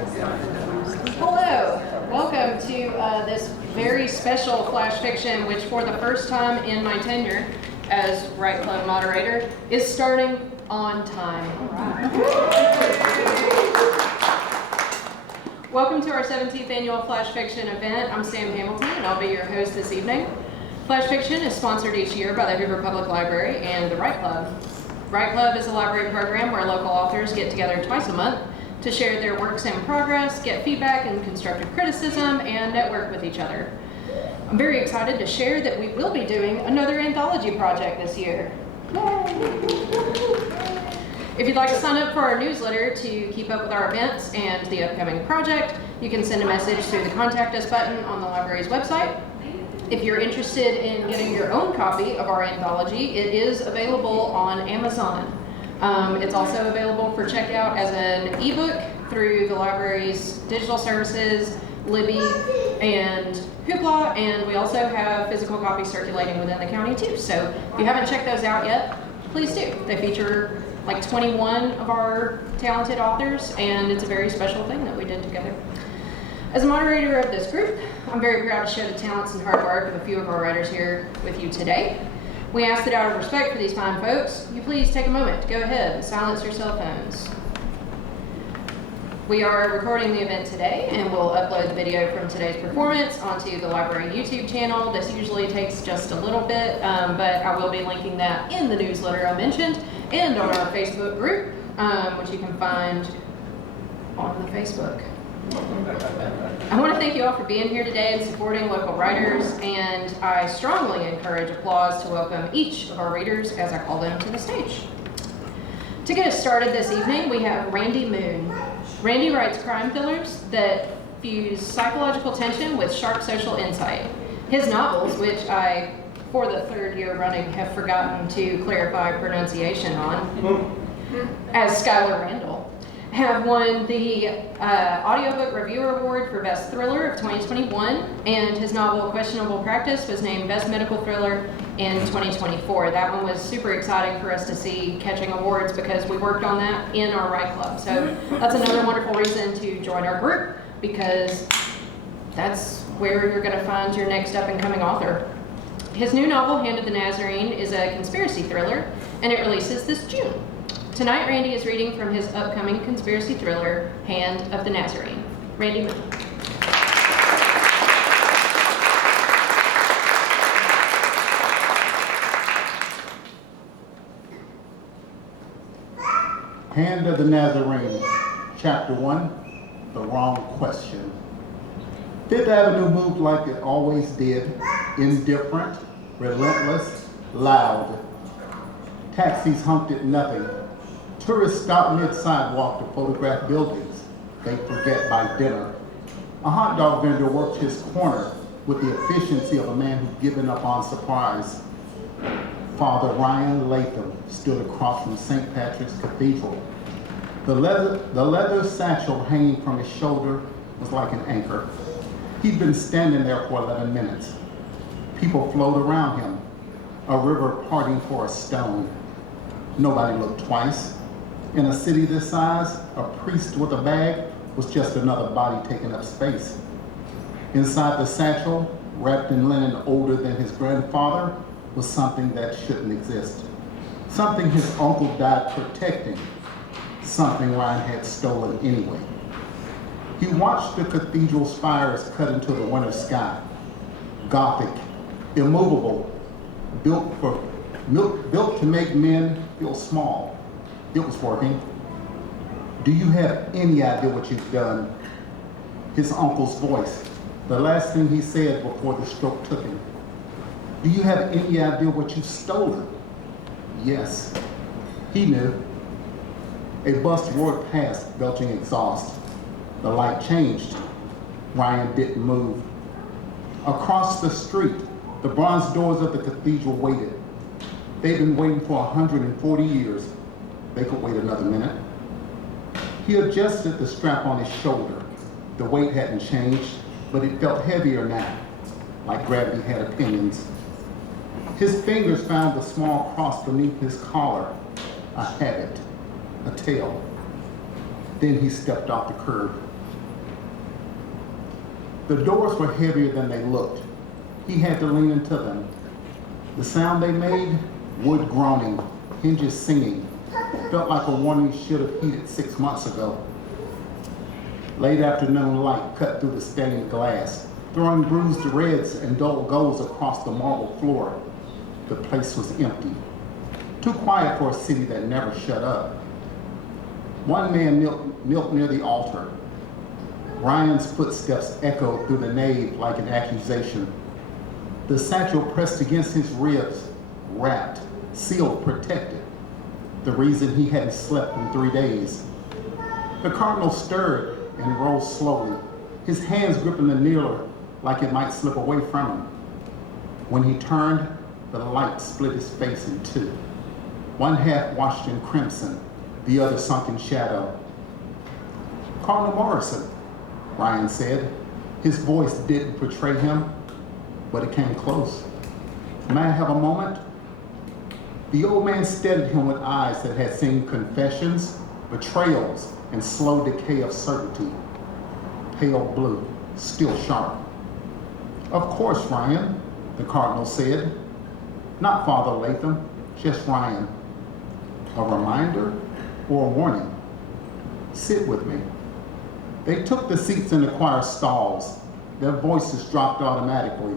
Hello, welcome to this very special flash fiction, which for the first time in my tenure as Right Club moderator is starting on time. All right. Welcome to our 17th annual Flash Fiction event. I'm Sam Hamilton and I'll be your host this evening. Flash Fiction is sponsored each year by the Hoover Public Library and the Right Club. Right Club is a library program where local authors get together twice a month to share their works in progress, get feedback and constructive criticism, and network with each other. I'm very excited to share that we will be doing another anthology project this year. If you'd like to sign up for our newsletter to keep up with our events and the upcoming project, you can send a message through the Contact Us button on the library's website. If you're interested in getting your own copy of our anthology, it is available on Amazon. It's also available for checkout as an ebook through the library's digital services, Libby, and Hoopla, and we also have physical copies circulating within the county too. So if you haven't checked those out yet, please do. They feature like 21 of our talented authors, and it's a very special thing that we did together. As a moderator of this group, I'm very proud to share the talents and hard work of a few of our writers here with you today. We ask that out of respect for these fine folks, you please take a moment to go ahead and silence your cell phones. We are recording the event today and we'll upload the video from today's performance onto the library YouTube channel. This usually takes just a little bit, but I will be linking that in the newsletter I mentioned and on our Facebook group, which you can find on the Facebook. I want to thank you all for being here today and supporting local writers, and I strongly encourage applause to welcome each of our readers as I call them to the stage. To get us started this evening, we have Randy Moon. Randy writes crime thrillers that fuse psychological tension with sharp social insight. His novels, which I, for the third year running, have forgotten to clarify pronunciation on, as Skylar Randall, have won the Audiobook Reviewer Award for Best Thriller of 2021, and his novel Questionable Practice was named Best Medical Thriller in 2024. That one was super exciting for us to see catching awards because we worked on that in our Right Club. So that's another wonderful reason to join our group, because that's where you're going to find your next up-and-coming author. His new novel, Hand of the Nazarene, is a conspiracy thriller, and it releases this June. Tonight, Randy is reading from his upcoming conspiracy thriller, Hand of the Nazarene. Randy Moon. Hand of the Nazarene, Chapter 1, The Wrong Question. Fifth Avenue moved like it always did, indifferent, relentless, loud. Taxis humped at nothing. Tourists stop mid-sidewalk to photograph buildings they forget by dinner. A hot dog vendor worked his corner with the efficiency of a man who'd given up on surprise. Father Ryan Latham stood across from St. Patrick's Cathedral. The leather satchel hanging from his shoulder was like an anchor. He'd been standing there for 11 minutes. People flowed around him, a river parting for a stone. Nobody looked twice. In a city this size, a priest with a bag was just another body taking up space. Inside the satchel, wrapped in linen older than his grandfather, was something that shouldn't exist. Something his uncle died protecting. Something Ryan had stolen anyway. He watched the cathedral's spires cut into the winter sky. Gothic, immovable, built to make men feel small. It was working. Do you have any idea what you've done? His uncle's voice, the last thing he said before the stroke took him. Do you have any idea what you've stolen? Yes, he knew. A bus roared past, belching exhaust. The light changed. Ryan didn't move. Across the street, the bronze doors of the cathedral waited. They'd been waiting for 140 years. They could wait another minute. He adjusted the strap on his shoulder. The weight hadn't changed, but it felt heavier now, like gravity had opinions. His fingers found the small cross beneath his collar, a habit, a tail. Then he stepped off the curb. The doors were heavier than they looked. He had to lean into them. The sound they made, wood groaning, hinges singing, felt like a warning he should have heeded 6 months ago. Late afternoon light cut through the stained glass, throwing bruised reds and dull golds across the marble floor. The place was empty, too quiet for a city that never shut up. One man knelt near the altar. Ryan's footsteps echoed through the nave like an accusation. The satchel pressed against his ribs, wrapped, sealed, protected. The reason he hadn't slept in 3 days. The cardinal stirred and rose slowly, his hands gripping the kneeler like it might slip away from him. When he turned, the light split his face in two. One half washed in crimson, the other sunk in shadow. Cardinal Morrison, Ryan said. His voice didn't betray him, but it came close. May I have a moment? The old man steadied him with eyes that had seen confessions, betrayals, and slow decay of certainty. Pale blue, still sharp. Of course, Ryan, the cardinal said. Not Father Latham, just Ryan. A reminder or a warning? Sit with me. They took the seats in the choir stalls. Their voices dropped automatically,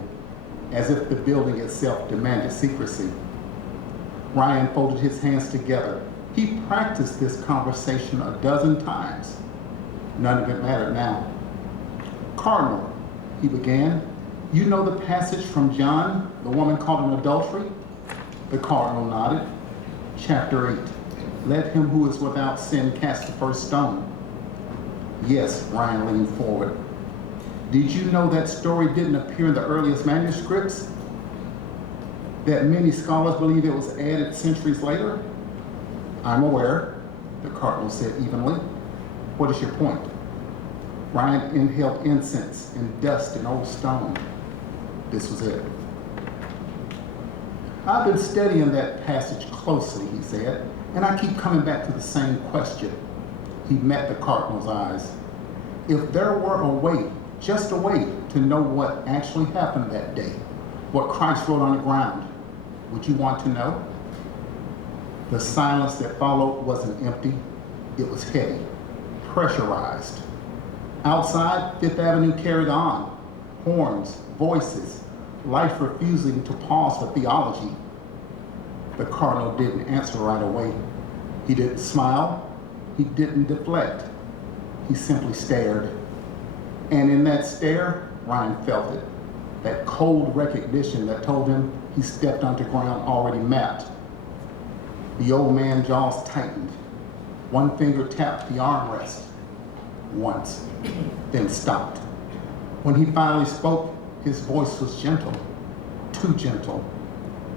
as if the building itself demanded secrecy. Ryan folded his hands together. He practiced this conversation a dozen times. None of it mattered now. Cardinal, he began, you know the passage from John, the woman caught in adultery? The cardinal nodded. Chapter 8. Let him who is without sin cast the first stone. Yes, Ryan leaned forward. Did you know that story didn't appear in the earliest manuscripts? That many scholars believe it was added centuries later? I'm aware, the cardinal said evenly. What is your point? Ryan inhaled incense and dust and old stone. This was it. I've been studying that passage closely, he said, and I keep coming back to the same question. He met the cardinal's eyes. If there were a way, just a way, to know what actually happened that day, what Christ wrote on the ground, would you want to know? The silence that followed wasn't empty, it was heavy, pressurized. Outside, Fifth Avenue carried on, horns, voices, life refusing to pause for theology. The cardinal didn't answer right away. He didn't smile, he didn't deflect. He simply stared. And in that stare, Ryan felt it. That cold recognition that told him he stepped onto ground already mapped. The old man's jaws tightened. One finger tapped the armrest once, then stopped. When he finally spoke, his voice was gentle, too gentle.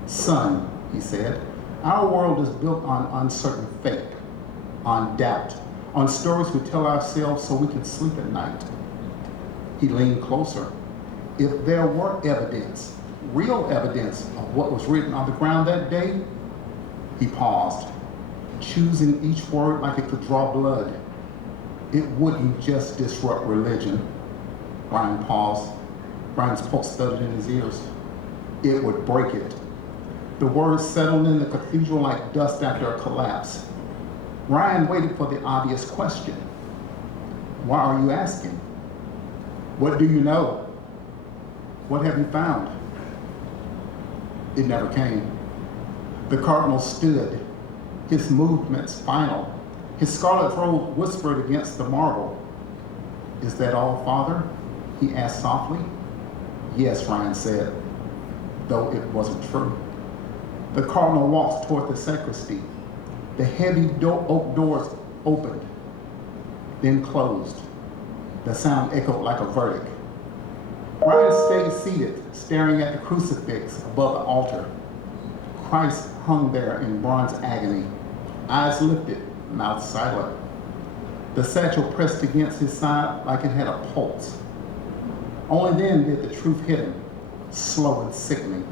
Son, he said, our world is built on uncertain fate, on doubt, on stories we tell ourselves so we can sleep at night. He leaned closer. If there were evidence, real evidence of what was written on the ground that day, he paused, choosing each word like it could draw blood. It wouldn't just disrupt religion. Ryan paused. Ryan's pulse thudded in his ears. It would break it. The words settled in the cathedral like dust after a collapse. Ryan waited for the obvious question. Why are you asking? What do you know? What have you found? It never came. The cardinal stood, his movements final. His scarlet robe whispered against the marble. Is that all, Father? He asked softly. Yes, Ryan said, though it wasn't true. The cardinal walked toward the sacristy. The heavy oak doors opened, then closed. The sound echoed like a verdict. Ryan stayed seated, staring at the crucifix above the altar. Christ hung there in bronze agony, eyes lifted, mouth silent. The satchel pressed against his side like it had a pulse. Only then did the truth hit him, slow and sickening.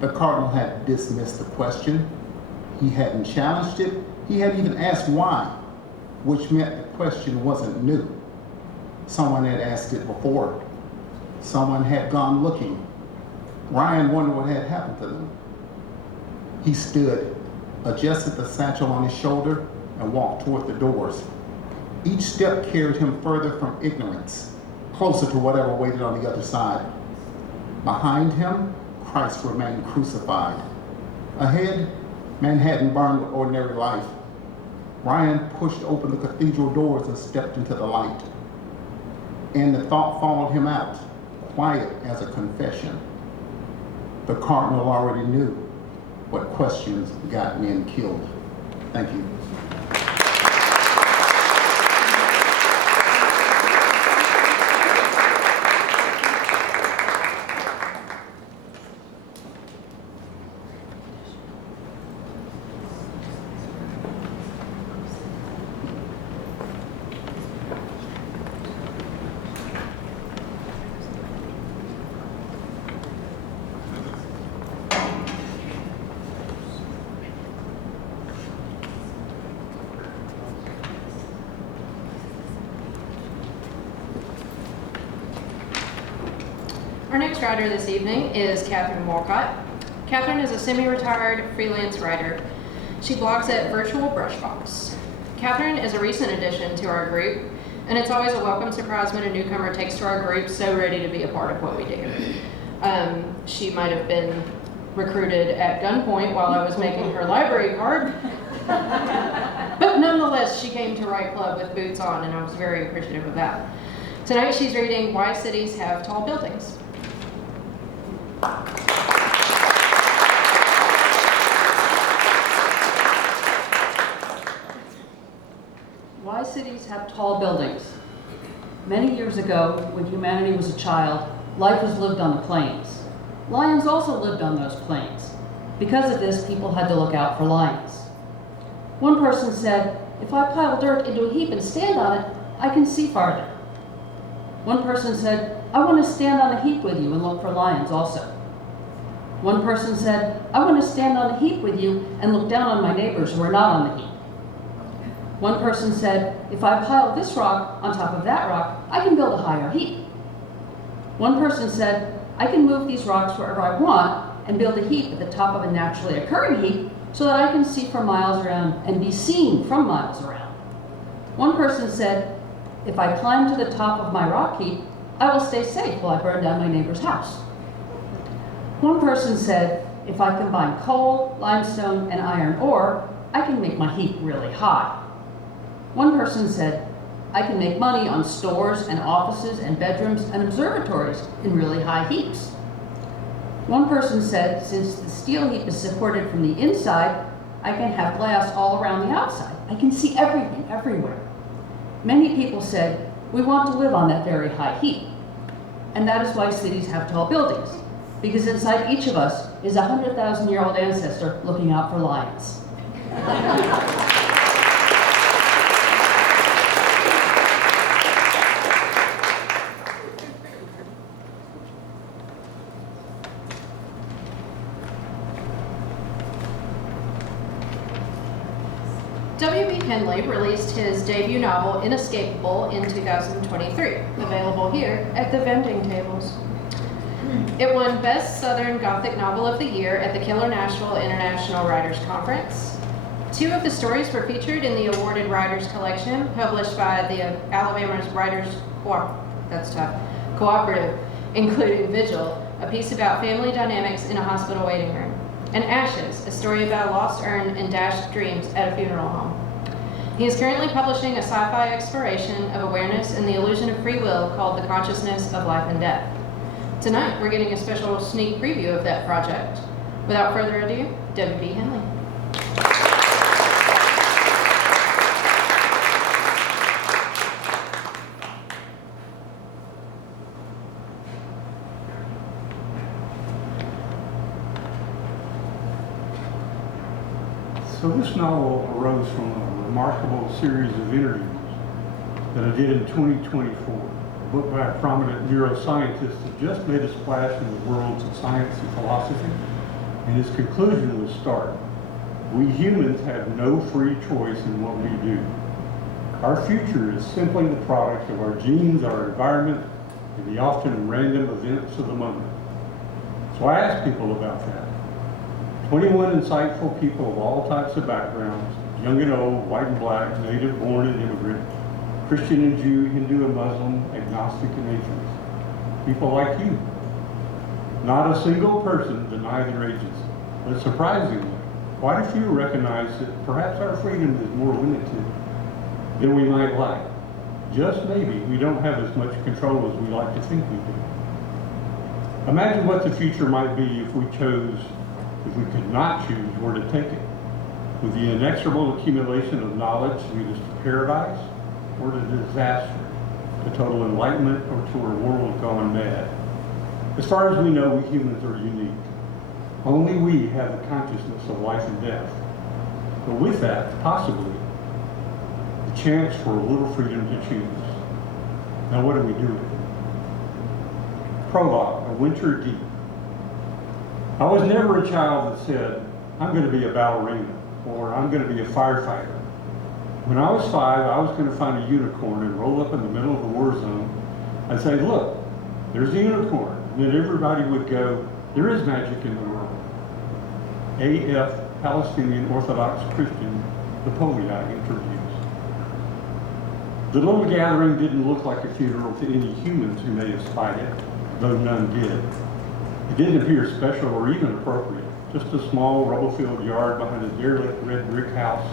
The cardinal had dismissed the question. He hadn't challenged it. He hadn't even asked why, which meant the question wasn't new. Someone had asked it before. Someone had gone looking. Ryan wondered what had happened to them. He stood, adjusted the satchel on his shoulder, and walked toward the doors. Each step carried him further from ignorance, closer to whatever waited on the other side. Behind him, Christ remained crucified. Ahead, Manhattan burned with ordinary life. Ryan pushed open the cathedral doors and stepped into the light. And the thought followed him out, quiet as a confession. The cardinal already knew what questions got men killed. Thank you. Our next writer this evening is Catherine Walcott. Catherine is a semi-retired freelance writer. She blogs at Virtual Brushbox. Catherine is a recent addition to our group, and it's always a welcome surprise when a newcomer takes to our group so ready to be a part of what we do. She might have been recruited at gunpoint while I was making her library card, but nonetheless, she came to Write Club with boots on, and I was very appreciative of that. Tonight, she's reading Why Cities Have Tall Buildings. Why cities have tall buildings. Many years ago, when humanity was a child, life was lived on the plains. Lions also lived on those plains. Because of this, people had to look out for lions. One person said, "If I pile dirt into a heap and stand on it, I can see farther." One person said, "I want to stand on a heap with you and look for lions also." One person said, "I want to stand on a heap with you and look down on my neighbors who are not on the heap." One person said, "If I pile this rock on top of that rock, I can build a higher heap." One person said, "I can move these rocks wherever I want and build a heap at the top of a naturally occurring heap so that I can see for miles around and be seen from miles around." One person said, "If I climb to the top of my rock heap, I will stay safe while I burn down my neighbor's house." One person said, "If I combine coal, limestone, and iron ore, I can make my heap really high." One person said, "I can make money on stores and offices and bedrooms and observatories in really high heaps." One person said, "Since the steel heap is supported from the inside, I can have glass all around the outside. I can see everything everywhere." Many people said, "We want to live on that very high heap." And that is why cities have tall buildings, because inside each of us is a 100,000-year-old ancestor looking out for lions. W.B. Henley released his debut novel, Inescapable, in 2023, available here at the vending tables. It won Best Southern Gothic Novel of the Year at the Killer Nashville International Writers Conference. Two of the stories were featured in the awarded Writers Collection, published by the Alabama's Writers Cooperative, including Vigil, a piece about family dynamics in a hospital waiting room, and Ashes, a story about a lost urn and dashed dreams at a funeral home. He is currently publishing a sci-fi exploration of awareness and the illusion of free will called The Consciousness of Life and Death. Tonight, we're getting a special sneak preview of that project. Without further ado, W.B. Henley. So this novel arose from a remarkable series of interviews that I did in 2024. A book by a prominent neuroscientist that just made a splash in the worlds of science and philosophy, and his conclusion was stark. We humans have no free choice in what we do. Our future is simply the product of our genes, our environment, and the often random events of the moment. So I asked people about that. 21 insightful people of all types of backgrounds, young and old, white and black, native born and immigrant, Christian and Jew, Hindu and Muslim, agnostic and atheist. People like you. Not a single person denied their agency. But surprisingly, quite a few recognize that perhaps our freedom is more limited than we might like. Just maybe we don't have as much control as we like to think we do. Imagine what the future might be if we could not choose where to take it. Would the inexorable accumulation of knowledge lead us to paradise or to disaster, to total enlightenment or to a world gone mad? As far as we know, we humans are unique. Only we have the consciousness of life and death. But with that, possibly, the chance for a little freedom to choose. Now what do we do with it? Prologue, A Winter Deep. I was never a child that said, I'm going to be a ballerina, or I'm going to be a firefighter. When I was 5, I was going to find a unicorn and roll up in the middle of the war zone and say, look, there's a unicorn. And then everybody would go, there is magic in the world. A.F. Palestinian Orthodox Christian, the Poliai interviews. The little gathering didn't look like a funeral to any humans who may have spied it, though none did. It didn't appear special or even appropriate. Just a small rubble-filled yard behind a derelict red brick house,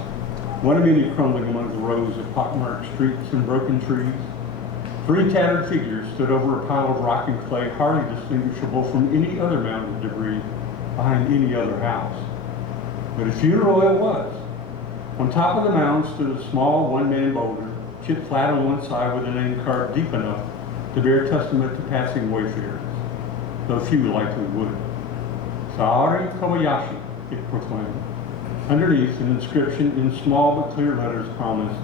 one of many crumbling among the rows of pockmarked streets and broken trees. 3 tattered figures stood over a pile of rock and clay hardly distinguishable from any other mound of debris behind any other house. But a funeral it was. On top of the mound stood a small one-man boulder, chipped flat on one side with a name carved deep enough to bear testament to passing wayfarers, though few likely would. Saori Kobayashi, it proclaimed. Underneath, an inscription in small but clear letters promised,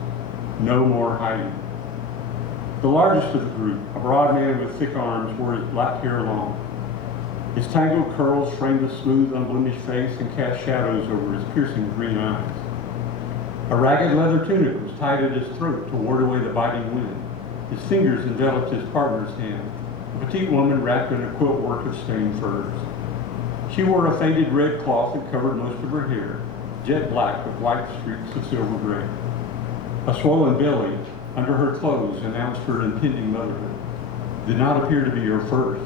no more hiding. The largest of the group, a broad man with thick arms, wore his black hair long. His tangled curls framed a smooth, unblemished face and cast shadows over his piercing green eyes. A ragged leather tunic was tied at his throat to ward away the biting wind. His fingers enveloped his partner's hand, a petite woman wrapped in a quilt work of stained furs. She wore a faded red cloth that covered most of her hair, jet black with white streaks of silver gray. A swollen belly under her clothes announced her impending motherhood. Did not appear to be her first.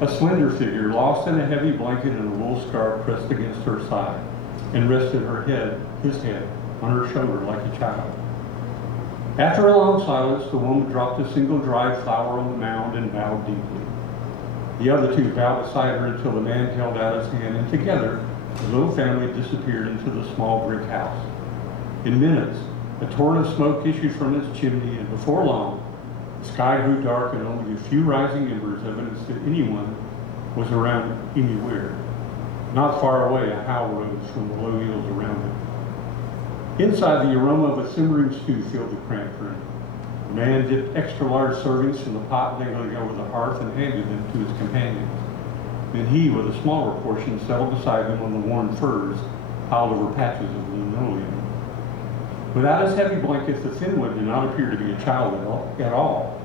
A slender figure, lost in a heavy blanket and a wool scarf pressed against her side, and rested his head, on her shoulder like a child. After a long silence, the woman dropped a single dried flower on the mound and bowed deeply. The other 2 bowed beside her until the man held out his hand, and together, the little family disappeared into the small brick house. In minutes, a torrent of smoke issued from its chimney, and before long, the sky grew dark and only a few rising embers evidenced that anyone was around anywhere. Not far away, a howl rose from the low hills around it. Inside, the aroma of a simmering stew filled the cramped room. The man dipped extra large servings from the pot dangling over the hearth and handed them to his companions. Then he, with a smaller portion, settled beside them on the worn furs piled over patches of linoleum. Without his heavy blanket, the thin one did not appear to be a child at all.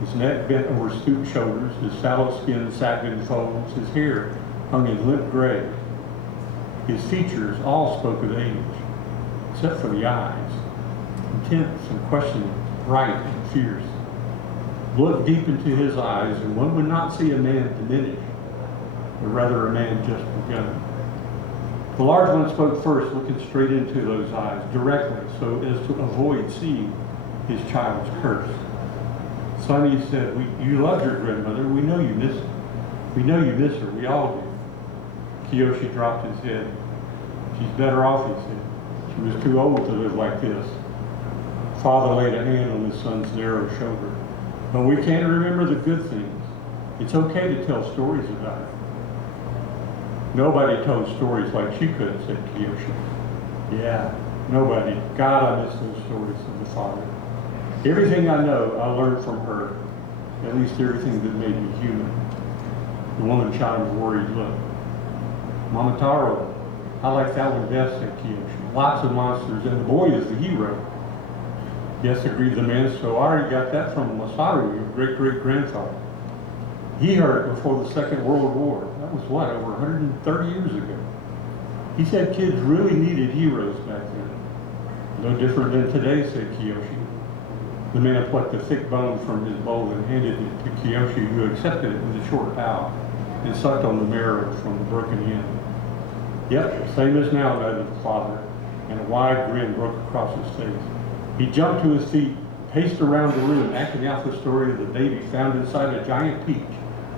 His neck bent over stooped shoulders, his sallow skin sagged in folds, his hair hung in limp gray. His features all spoke of age, except for the eyes, intense and questioning, bright and fierce. Look deep into his eyes, and one would not see a man diminished, but rather a man just begun. The large one spoke first, looking straight into those eyes, directly, so as to avoid seeing his child's curse. Son, he said, you loved your grandmother. We know you miss her. We know you miss her. We all do. Kiyoshi dropped his head. She's better off, he said. She was too old to live like this. Father laid a hand on his son's narrow shoulder. But we can't remember the good things. It's okay to tell stories about it. Nobody told stories like she could, said Kiyoshi. Yeah, nobody. God, I miss those stories of the father. Everything I know, I learned from her. At least everything that made me human. The woman shot him a worried look. Mama Taro, I like that one best, said Kiyoshi. Lots of monsters, and the boy is the hero. Yes, agreed the man, so I already got that from Masaru, your great-great-grandfather. He heard it before the Second World War. That was what, over 130 years ago? He said kids really needed heroes back then. No different than today, said Kiyoshi. The man plucked a thick bone from his bowl and handed it to Kiyoshi, who accepted it with a short bow and sucked on the marrow from the broken end. Yep, same as now, noted the father, and a wide grin broke across his face. He jumped to his feet, paced around the room, acting out the story of the baby found inside a giant peach,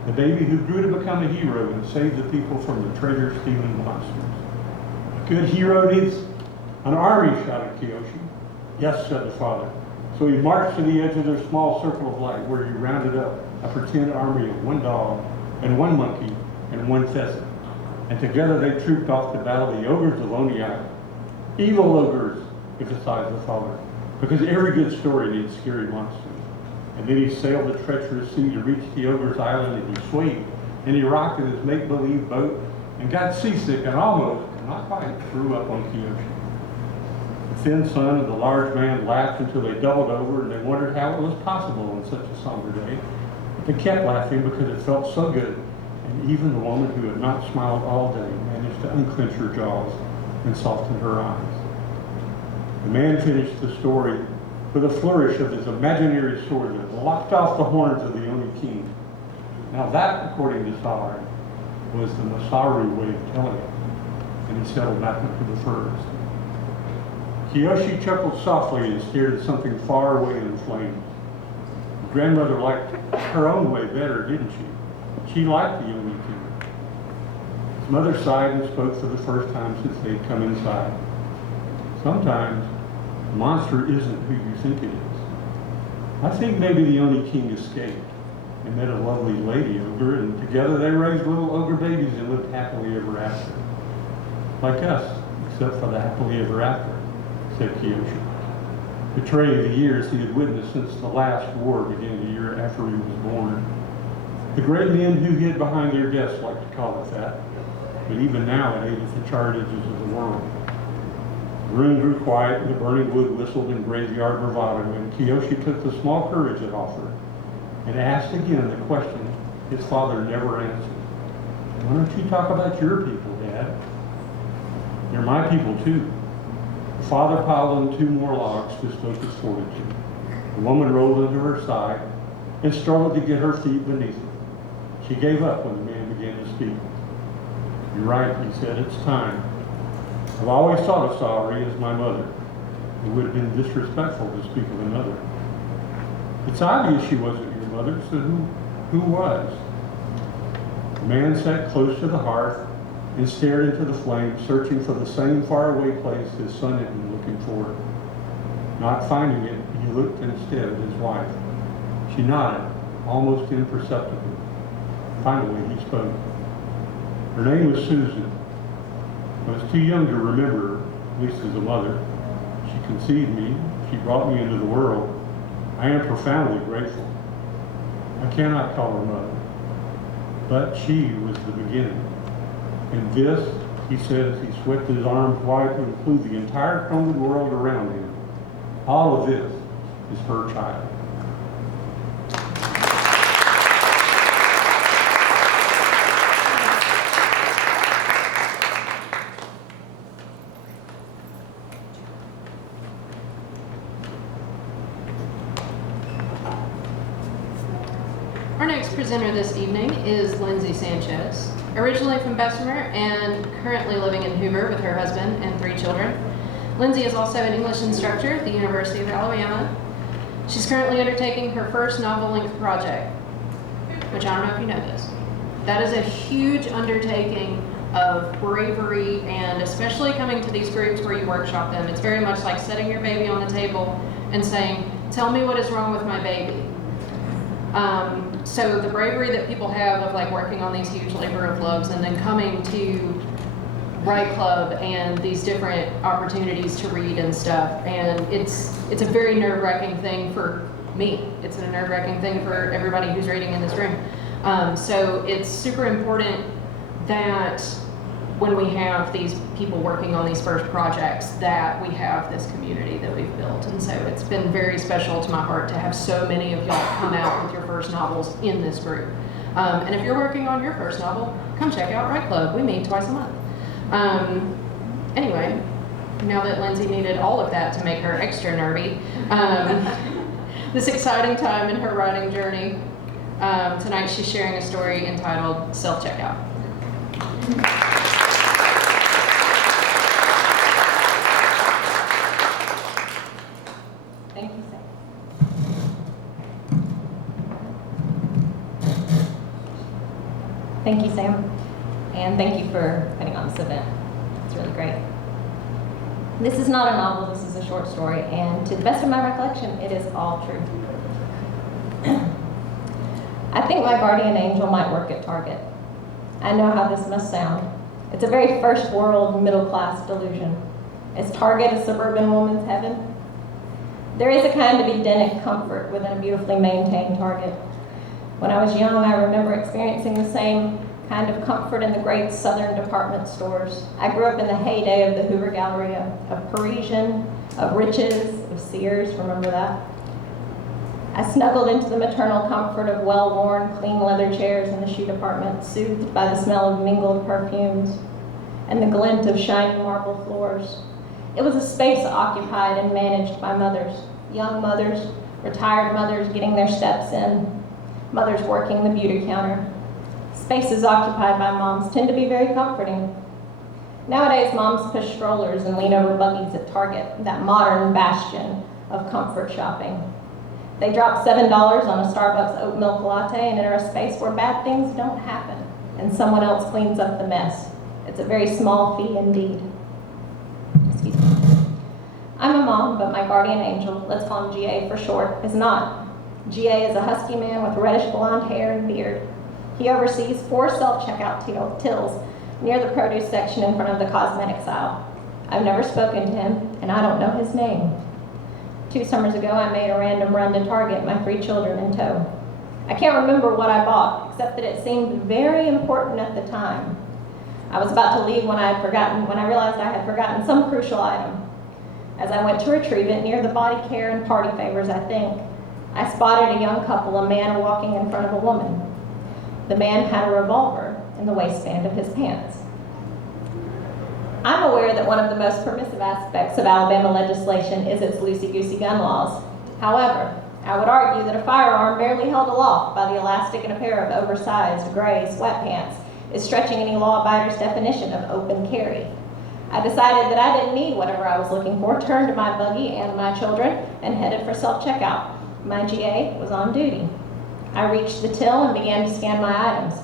the baby who grew to become a hero and saved the people from the treasure-stealing monsters. A good hero needs an army, shouted Kiyoshi. Yes, said the father. So he marched to the edge of their small circle of light, where he rounded up a pretend army of 1 dog and 1 monkey and 1 pheasant. And together they trooped off to battle the ogres of Oni Island. Evil ogres, emphasized the father, because every good story needs scary monsters. And then he sailed the treacherous sea to reach the ogre's island, and he swayed, and he rocked in his make-believe boat, and got seasick and almost, not quite, threw up on Kiyoshi. The thin son of the large man laughed until they doubled over, and they wondered how it was possible on such a somber day. But they kept laughing because it felt so good, and even the woman who had not smiled all day managed to unclench her jaws and soften her eyes. The man finished the story with a flourish of his imaginary sword that lopped off the horns of the Oni king. Now that, according to Sari, was the Masaru way of telling it, and he settled back into the furs. Kiyoshi chuckled softly and stared at something far away in flames. Grandmother liked her own way better, didn't she? She liked the Oni king. His mother sighed and spoke for the first time since they'd come inside. Sometimes the monster isn't who you think it is. I think maybe the Oni king escaped and met a lovely lady ogre, and together they raised little ogre babies and lived happily ever after. Like us, except for the happily ever after, said Kiyoshi, betraying the years he had witnessed since the last war began the year after he was born. The great men who hid behind their desks like to call it that, but even now it ate at the charred edges of the world. The room grew quiet, and the burning wood whistled in graveyard bravado, and Kiyoshi took the small courage it offered and asked again the question his father never answered. Why don't you talk about your people, Dad? They're my people, too. The father piled on 2 more logs to stoke his fortitude. The woman rolled into her side and struggled to get her feet beneath her. She gave up when the man began to speak. You're right, he said, it's time. I've always thought of Sari as my mother. It would have been disrespectful to speak of another. It's obvious she wasn't your mother, so who was? The man sat close to the hearth and stared into the flames, searching for the same faraway place his son had been looking for. Not finding it, he looked instead at his wife. She nodded, almost imperceptibly. Finally, he spoke. Her name was Susan. I was too young to remember her, at least as a mother. She conceived me. She brought me into the world. I am profoundly grateful. I cannot call her mother, but she was the beginning. And this, he said as he swept his arms wide to include the entire crumbled world around him, all of this is her child. Our next presenter this evening is Lindsay Sanchez. Originally from Bessemer and currently living in Hoover with her husband and 3 children. Lindsay is also an English instructor at the University of Alabama. She's currently undertaking her first novel-length project, which I don't know if you know this. That is a huge undertaking of bravery, and especially coming to these groups where you workshop them. It's very much like setting your baby on the table and saying, tell me what is wrong with my baby. So the bravery that people have of like working on these huge labor of loves and then coming to Write Club and these different opportunities to read and stuff, and it's a very nerve-wracking thing for me. It's a nerve-wracking thing for everybody who's reading in this room. So it's super important that when we have these people working on these first projects that we have this community that we've built. And so it's been very special to my heart to have so many of y'all come out with your first novels in this group. And if you're working on your first novel, come check out Write Club. We meet twice a month. Anyway, now that Lindsay needed all of that to make her extra nervy, this exciting time in her writing journey, tonight she's sharing a story entitled Self-Checkout. Thank you, Sam. Thank you, Sam. And thank you for putting on this event. It's really great. This is not a novel, this is a short story, and to the best of my recollection, it is all true. I think my guardian angel might work at Target. I know how this must sound. It's a very first world, middle class delusion. Is Target a suburban woman's heaven? There is a kind of Edenic comfort within a beautifully maintained Target. When I was young, I remember experiencing the same kind of comfort in the great southern department stores. I grew up in the heyday of the Hoover Galleria, of Parisian, of Riches, of Sears, remember that? I snuggled into the maternal comfort of well-worn, clean leather chairs in the shoe department, soothed by the smell of mingled perfumes and the glint of shiny marble floors. It was a space occupied and managed by mothers, young mothers, retired mothers getting their steps in, mothers working the beauty counter. Spaces occupied by moms tend to be very comforting. Nowadays, moms push strollers and lean over buggies at Target, that modern bastion of comfort shopping. They drop $7 on a Starbucks oat milk latte and enter a space where bad things don't happen, and someone else cleans up the mess. It's a very small fee indeed. Excuse me. I'm a mom, but my guardian angel, let's call him GA for short, is not. GA is a husky man with reddish blonde hair and beard. He oversees 4 self-checkout tills near the produce section in front of the cosmetics aisle. I've never spoken to him, and I don't know his name. 2 summers ago, I made a random run to Target, my 3 children in tow. I can't remember what I bought, except that it seemed very important at the time. I was about to leave when I realized I had forgotten some crucial item. As I went to retrieve it near the body care and party favors, I think, I spotted a young couple, a man walking in front of a woman. The man had a revolver in the waistband of his pants. I'm aware that one of the most permissive aspects of Alabama legislation is its loosey-goosey gun laws. However, I would argue that a firearm barely held aloft by the elastic in a pair of oversized gray sweatpants is stretching any law-abider's definition of open carry. I decided that I didn't need whatever I was looking for, turned to my buggy and my children, and headed for self-checkout. My GA was on duty. I reached the till and began to scan my items.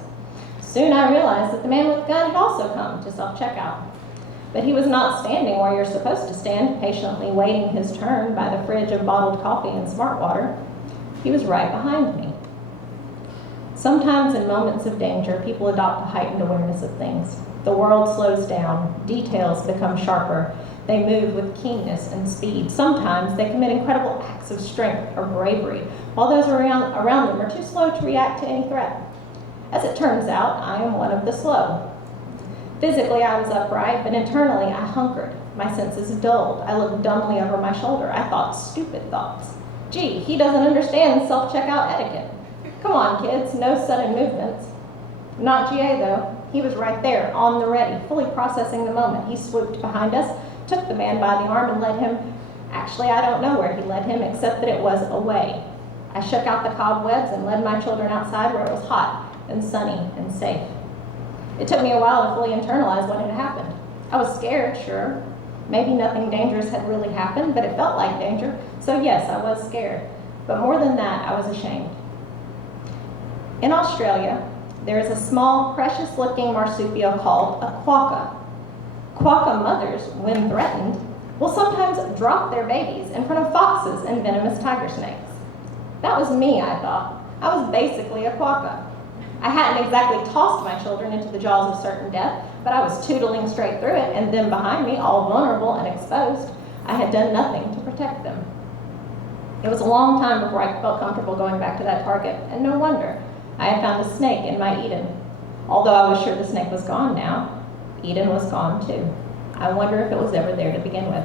Soon I realized that the man with the gun had also come to self-checkout. But he was not standing where you're supposed to stand, patiently waiting his turn by the fridge of bottled coffee and smart water. He was right behind me. Sometimes in moments of danger, people adopt a heightened awareness of things. The world slows down, details become sharper, they move with keenness and speed. Sometimes they commit incredible acts of strength or bravery, while those around them are too slow to react to any threat. As it turns out, I am one of the slow. Physically, I was upright, but internally, I hunkered. My senses dulled. I looked dumbly over my shoulder. I thought stupid thoughts. Gee, he doesn't understand self-checkout etiquette. Come on, kids, no sudden movements. Not GA, though. He was right there, on the ready, fully processing the moment. He swooped behind us, took the man by the arm, and led him. Actually, I don't know where he led him, except that it was away. I shook out the cobwebs and led my children outside where it was hot and sunny and safe. It took me a while to fully internalize what had happened. I was scared, sure. Maybe nothing dangerous had really happened, but it felt like danger. So yes, I was scared. But more than that, I was ashamed. In Australia, there is a small, precious-looking marsupial called a quokka. Quokka mothers, when threatened, will sometimes drop their babies in front of foxes and venomous tiger snakes. That was me, I thought. I was basically a quokka. I hadn't exactly tossed my children into the jaws of certain death, but I was tootling straight through it, and them behind me, all vulnerable and exposed. I had done nothing to protect them. It was a long time before I felt comfortable going back to that Target, and no wonder. I had found a snake in my Eden. Although I was sure the snake was gone now. Eden was gone too. I wonder if it was ever there to begin with.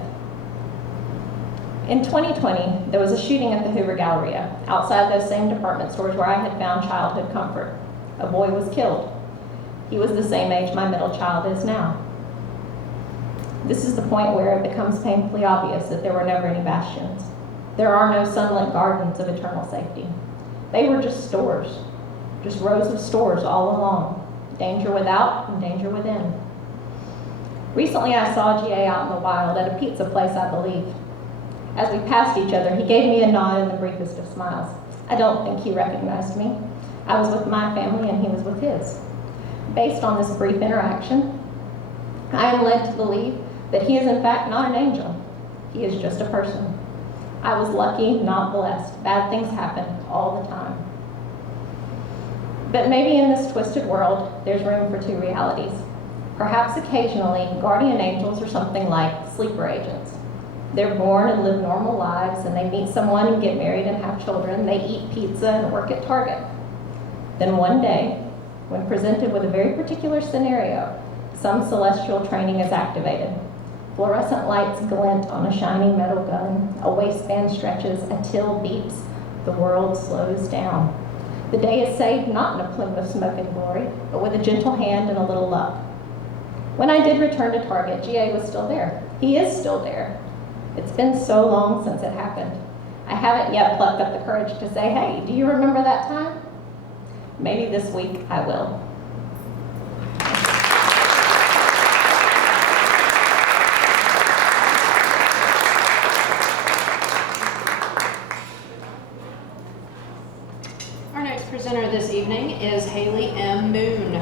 In 2020, there was a shooting at the Hoover Galleria, outside those same department stores where I had found childhood comfort. A boy was killed. He was the same age my middle child is now. This is the point where it becomes painfully obvious that there were never any bastions. There are no sunlit gardens of eternal safety. They were just stores, just rows of stores all along. Danger without and danger within. Recently, I saw GA out in the wild at a pizza place, I believe. As we passed each other, he gave me a nod and the briefest of smiles. I don't think he recognized me. I was with my family and he was with his. Based on this brief interaction, I am led to believe that he is in fact not an angel. He is just a person. I was lucky, not blessed. Bad things happen all the time. But maybe in this twisted world, there's room for two realities. Perhaps occasionally, guardian angels are something like sleeper agents. They're born and live normal lives, and they meet someone and get married and have children. They eat pizza and work at Target. Then one day, when presented with a very particular scenario, some celestial training is activated. Fluorescent lights glint on a shiny metal gun, a waistband stretches, a till beeps, the world slows down. The day is saved not in a plume of smoke and glory, but with a gentle hand and a little luck. When I did return to Target, GA was still there. He is still there. It's been so long since it happened. I haven't yet plucked up the courage to say, hey, do you remember that time? Maybe this week I will. Our next presenter this evening is Haley M. Moon.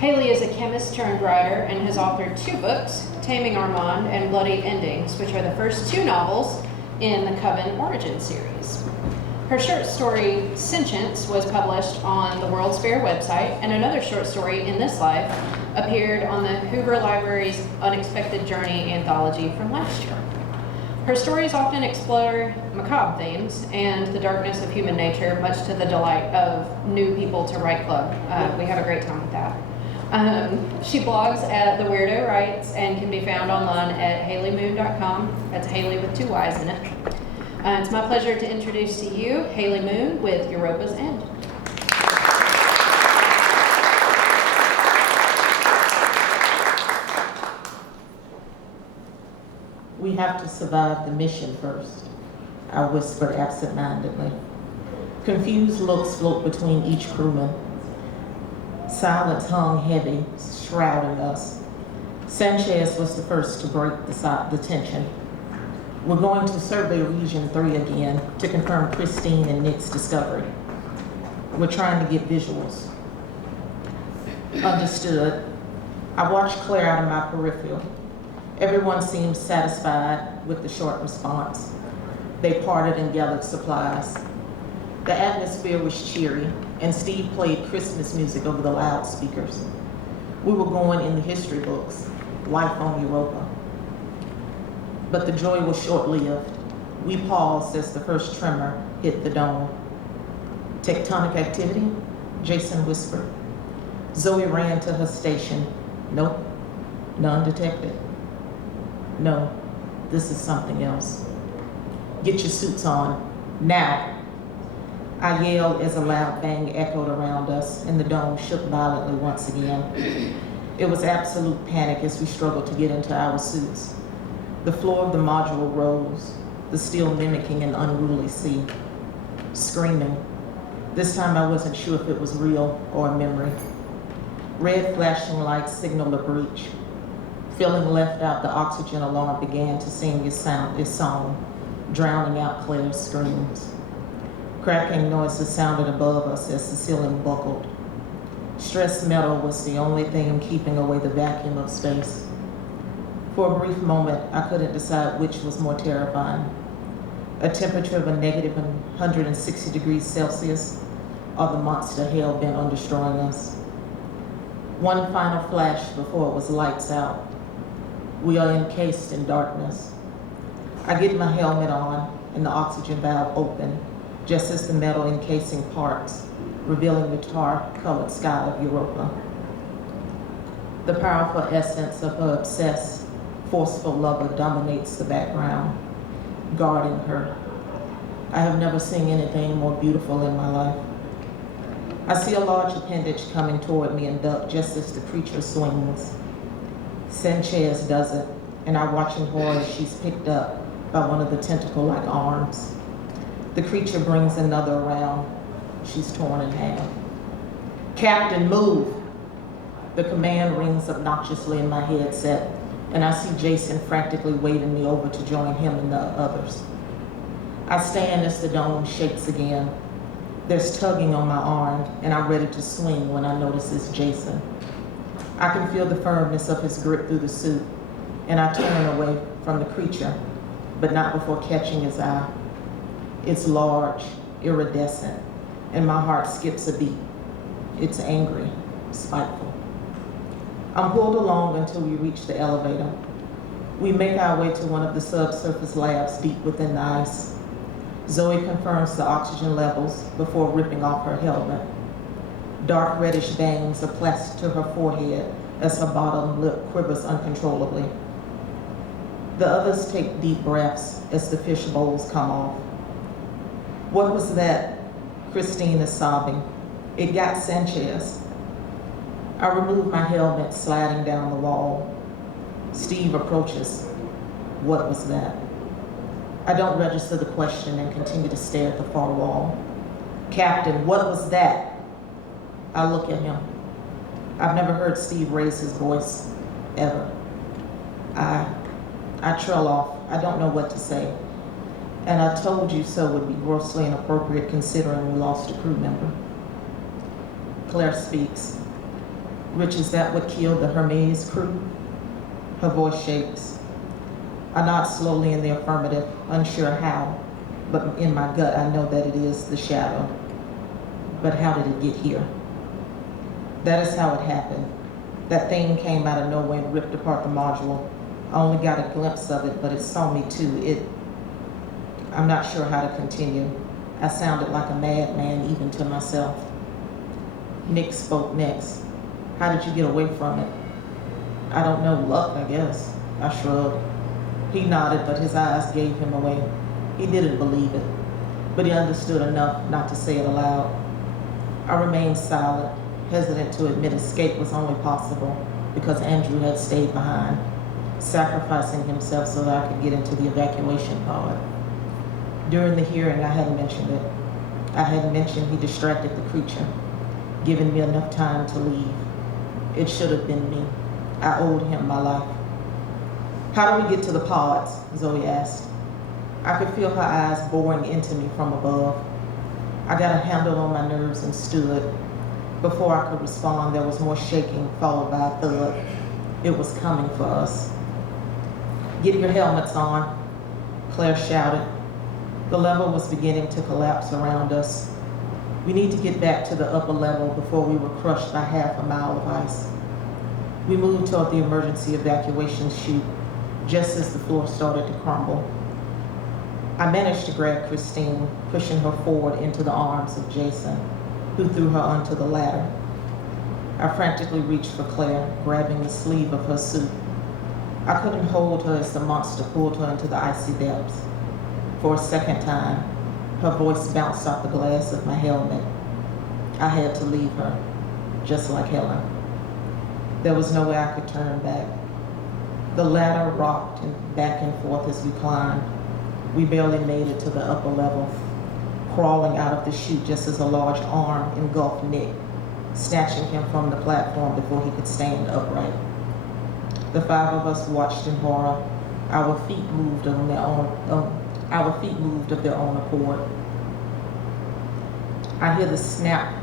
Haley is a chemist turned writer and has authored 2 books, Taming Armand and Bloody Endings, which are the first 2 novels in the Coven Origin series. Her short story, Sentience, was published on the World's Fair website, and another short story, In This Life, appeared on the Hoover Library's Unexpected Journey anthology from last year. Her stories often explore macabre themes and the darkness of human nature, much to the delight of New People to Write Club. We have a great time with that. She blogs at The Weirdo Writes and can be found online at haleymoon.com. That's Haley with 2 Y's in it. It's my pleasure to introduce to you Haley Moon with Europa's End. We have to survive the mission first, I whispered absent-mindedly. Confused looks float between each crewman. Silence hung heavy, shrouding us. Sanchez was the first to break the tension. We're going to survey Region 3 again to confirm Christine and Nick's discovery. We're trying to get visuals. Understood. I watched Claire out of my peripheral. Everyone seemed satisfied with the short response. They parted and gathered supplies. The atmosphere was cheery, and Steve played Christmas music over the loudspeakers. We were going in the history books, life on Europa. But the joy was short-lived. We paused as the first tremor hit the dome. Tectonic activity? Jason whispered. Zoe ran to her station. Nope, none detected. No, this is something else. Get your suits on, now. I yelled as a loud bang echoed around us and the dome shook violently once again. It was absolute panic as we struggled to get into our suits. The floor of the module rose, the steel mimicking an unruly sea. Screaming. This time I wasn't sure if it was real or a memory. Red flashing lights signaled a breach. Feeling left out, the oxygen alarm began to sing its song, drowning out Claire's screams. Cracking noises sounded above us as the ceiling buckled. Stressed metal was the only thing keeping away the vacuum of space. For a brief moment, I couldn't decide which was more terrifying. A temperature of a negative 160 degrees Celsius, or the monster hell bent on destroying us. One final flash before it was lights out. We are encased in darkness. I get my helmet on and the oxygen valve open, just as the metal encasing parts, revealing the tar-colored sky of Europa. The powerful essence of her obsessed, forceful lover dominates the background, guarding her. I have never seen anything more beautiful in my life. I see a large appendage coming toward me and duck just as the creature swings. Sanchez does it, and I watch in horror as she's picked up by one of the tentacle-like arms. The creature brings another around. She's torn in half. Captain, move! The command rings obnoxiously in my headset, and I see Jason frantically waving me over to join him and the others. I stand as the dome shakes again. There's tugging on my arm, and I'm ready to swing when I notice it's Jason. I can feel the firmness of his grip through the suit, and I turn away from the creature, but not before catching his eye. It's large, iridescent, and my heart skips a beat. It's angry, spiteful. I'm pulled along until we reach the elevator. We make our way to one of the subsurface labs deep within the ice. Zoe confirms the oxygen levels before ripping off her helmet. Dark reddish bangs are plastered to her forehead as her bottom lip quivers uncontrollably. The others take deep breaths as the fish bowls come off. What was that? Christine is sobbing. It got Sanchez. I remove my helmet, sliding down the wall. Steve approaches. What was that? I don't register the question and continue to stare at the far wall. Captain, what was that? I look at him. I've never heard Steve raise his voice, ever. I trail off. I don't know what to say. And I told you so would be grossly inappropriate considering we lost a crew member. Claire speaks. Rich, is that what killed the Hermes crew? Her voice shakes. I nod slowly in the affirmative, unsure how, but in my gut I know that it is the shadow. But how did it get here? That is how it happened. That thing came out of nowhere and ripped apart the module. I only got a glimpse of it, but it saw me too. I'm not sure how to continue. I sounded like a madman even to myself. Nick spoke next. How did you get away from it? I don't know, luck, I guess. I shrugged. He nodded, but his eyes gave him away. He didn't believe it, but he understood enough not to say it aloud. I remained silent, hesitant to admit escape was only possible because Andrew had stayed behind, sacrificing himself so that I could get into the evacuation pod. During the hearing, I hadn't mentioned it. I hadn't mentioned he distracted the creature, giving me enough time to leave. It should have been me. I owed him my life. How do we get to the pods? Zoe asked. I could feel her eyes boring into me from above. I got a handle on my nerves and stood. Before I could respond, there was more shaking, followed by a thud. It was coming for us. Get your helmets on, Claire shouted. The level was beginning to collapse around us. We need to get back to the upper level before we were crushed by half a mile of ice. We moved toward the emergency evacuation chute just as the floor started to crumble. I managed to grab Christine, pushing her forward into the arms of Jason, who threw her onto the ladder. I frantically reached for Claire, grabbing the sleeve of her suit. I couldn't hold her as the monster pulled her into the icy depths. For a second time, her voice bounced off the glass of my helmet. I had to leave her, just like Helen. There was no way I could turn back. The ladder rocked back and forth as we climbed. We barely made it to the upper level, crawling out of the chute just as a large arm engulfed Nick, snatching him from the platform before he could stand upright. The five of us watched in horror. Our feet moved of their own accord. I hear the snap.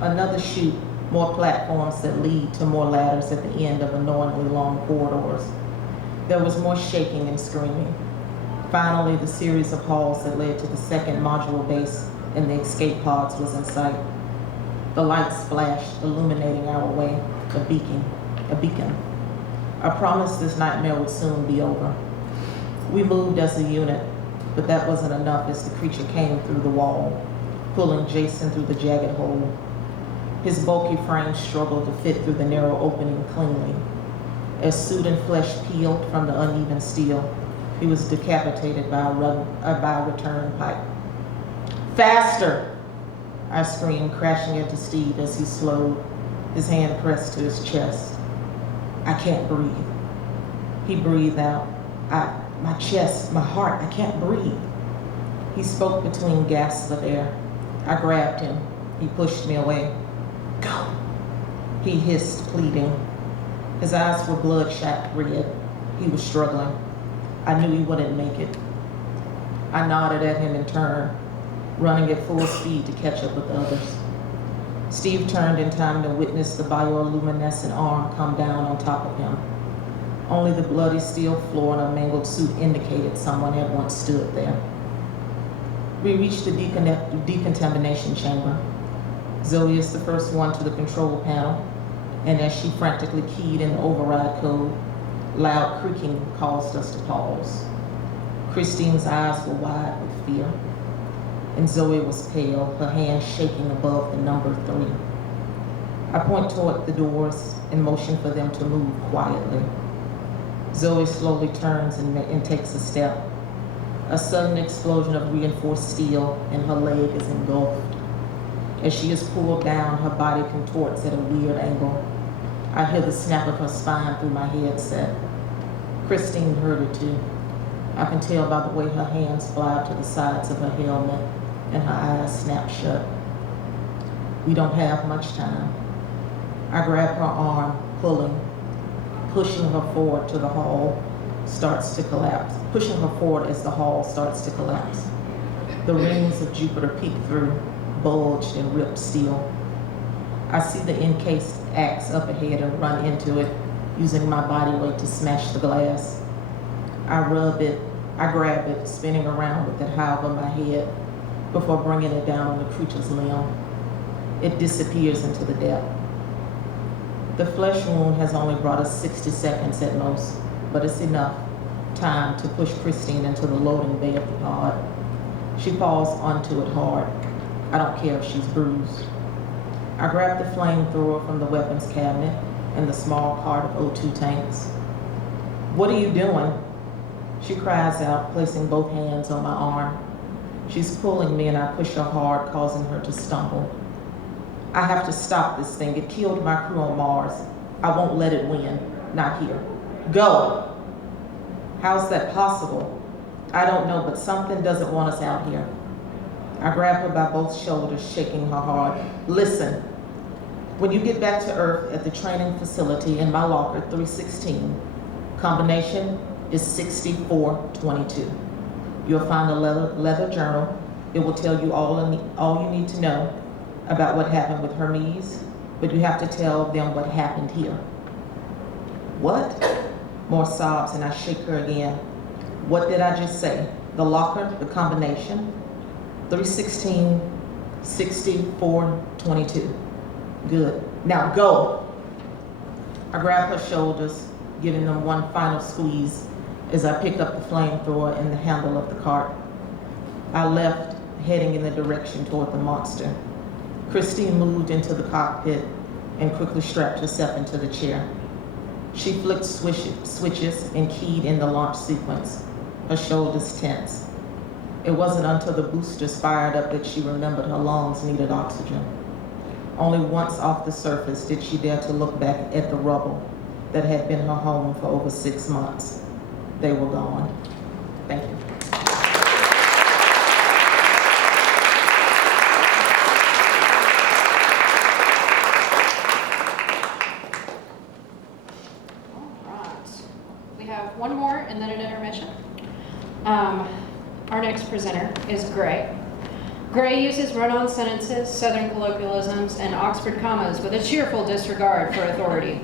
Another chute, more platforms that lead to more ladders at the end of annoyingly long corridors. There was more shaking and screaming. Finally, the series of halls that led to the second module base and the escape pods was in sight. The lights flashed, illuminating our way, a beacon. I promised this nightmare would soon be over. We moved as a unit, but that wasn't enough as the creature came through the wall, pulling Jason through the jagged hole. His bulky frame struggled to fit through the narrow opening cleanly. As suit and flesh peeled from the uneven steel, he was decapitated by a return pipe. "Faster!" I screamed, crashing into Steve as he slowed, his hand pressed to his chest. "I can't breathe." He breathed out. My chest, my heart, I can't breathe." He spoke between gasps of air. I grabbed him. He pushed me away. "Go," he hissed, pleading. His eyes were bloodshot red. He was struggling. I knew he wouldn't make it. I nodded at him in turn, running at full speed to catch up with the others. Steve turned in time to witness the bioluminescent arm come down on top of him. Only the bloody steel floor and a mangled suit indicated someone had once stood there. We reached the decontamination chamber. Zoe is the first one to the control panel, and as she frantically keyed in the override code, loud creaking caused us to pause. Christine's eyes were wide with fear, and Zoe was pale, her hand shaking above the number 3. I point toward the doors and motion for them to move quietly. Zoe slowly turns and takes a step. A sudden explosion of reinforced steel and her leg is engulfed. As she is pulled down, her body contorts at a weird angle. I hear the snap of her spine through my headset. Christine heard it too. I can tell by the way her hands fly to the sides of her helmet and her eyes snap shut. We don't have much time. I grab her arm, pulling, pushing her forward to the hall starts to collapse. Pushing her forward as the hall starts to collapse. The rings of Jupiter peek through, bulged and ripped steel. I see the encased axe up ahead and run into it, using my body weight to smash the glass. I grab it, spinning around with it high over my head before bringing it down on the creature's limb. It disappears into the depth. The flesh wound has only brought us 60 seconds at most, but it's enough time to push Christine into the loading bay of the pod. She falls onto it hard. I don't care if she's bruised. I grab the flamethrower from the weapons cabinet and the small cart of O2 tanks. "What are you doing?" She cries out, placing both hands on my arm. She's pulling me and I push her hard, causing her to stumble. "I have to stop this thing. It killed my crew on Mars. I won't let it win. Not here. Go!" "How's that possible?" "I don't know, but something doesn't want us out here." I grab her by both shoulders, shaking her hard. "Listen, when you get back to Earth at the training facility in my locker 316, combination is 6422. You'll find a leather journal. It will tell you all you need to know about what happened with Hermes, but you have to tell them what happened here." "What?" More sobs, and I shake her again. "What did I just say? The locker, the combination? 316, 6422. Good. Now go." I grab her shoulders, giving them one final squeeze as I pick up the flamethrower and the handle of the cart. I left, heading in the direction toward the monster. Christine moved into the cockpit and quickly strapped herself into the chair. She flicked switches and keyed in the launch sequence, her shoulders tense. It wasn't until the boosters fired up that she remembered her lungs needed oxygen. Only once off the surface did she dare to look back at the rubble that had been her home for over 6 months. They were gone. Thank you. One more and then an intermission. Our next presenter is Gray. Gray uses run-on sentences, Southern colloquialisms, and Oxford commas with a cheerful disregard for authority.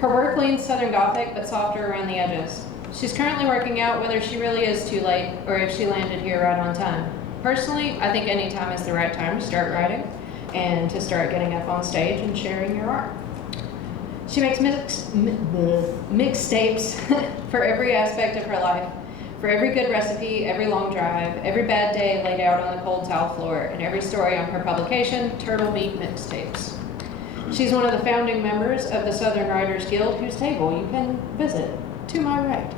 Her work leans Southern Gothic, but softer around the edges. She's currently working out whether she really is too late or if she landed here right on time. Personally, I think any time is the right time to start writing and to start getting up on stage and sharing your art. She makes mixtapes for every aspect of her life, For every good recipe, every long drive, every bad day laid out on the cold tile floor, and every story on her publication, Turtle Meat Mixtapes. She's one of the founding members of the Southern Writers Guild, whose table you can visit to my right.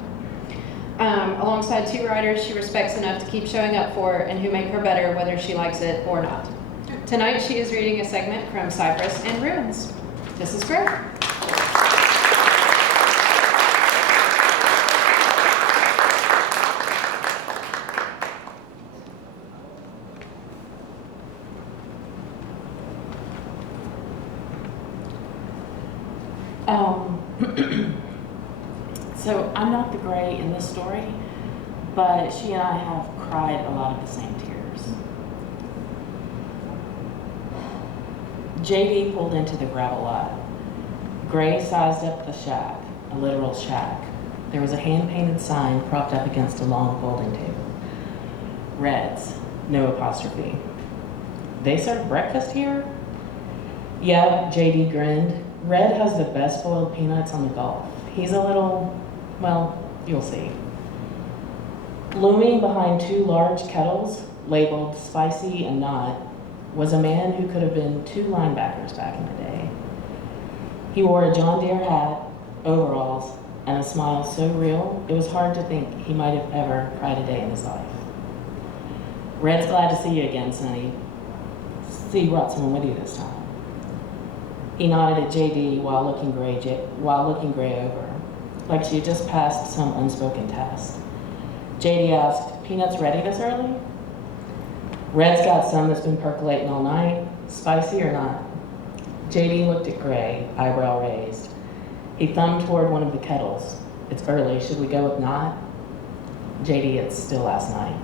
Alongside two writers she respects enough to keep showing up for and who make her better whether she likes it or not. Tonight she is reading a segment from Cypress and Ruins. This is Greg. So I'm not the gray in this story, but she and I have cried a lot of the same tears. JD pulled into the gravel lot. Gray sized up the shack, a literal shack. There was a hand-painted sign propped up against a long folding table. Reds, no apostrophe. They serve breakfast here? Yeah, JD grinned. Red has the best boiled peanuts on the Gulf. He's a little, well, you'll see. Looming behind two large kettles, labeled spicy and not, was a man who could have been two linebackers back in the day. He wore a John Deere hat, overalls, and a smile so real, it was hard to think he might have ever cried a day in his life. Red's glad to see you again, Sonny. See you brought someone with you this time. He nodded at JD while looking Gray over, like she had just passed some unspoken test. JD asked, "Peanuts ready this early?" Red's got some that's been percolating all night. Spicy or not? JD looked at Gray, eyebrow raised. He thumbed toward one of the kettles. It's early, should we go with not? JD, it's still last night.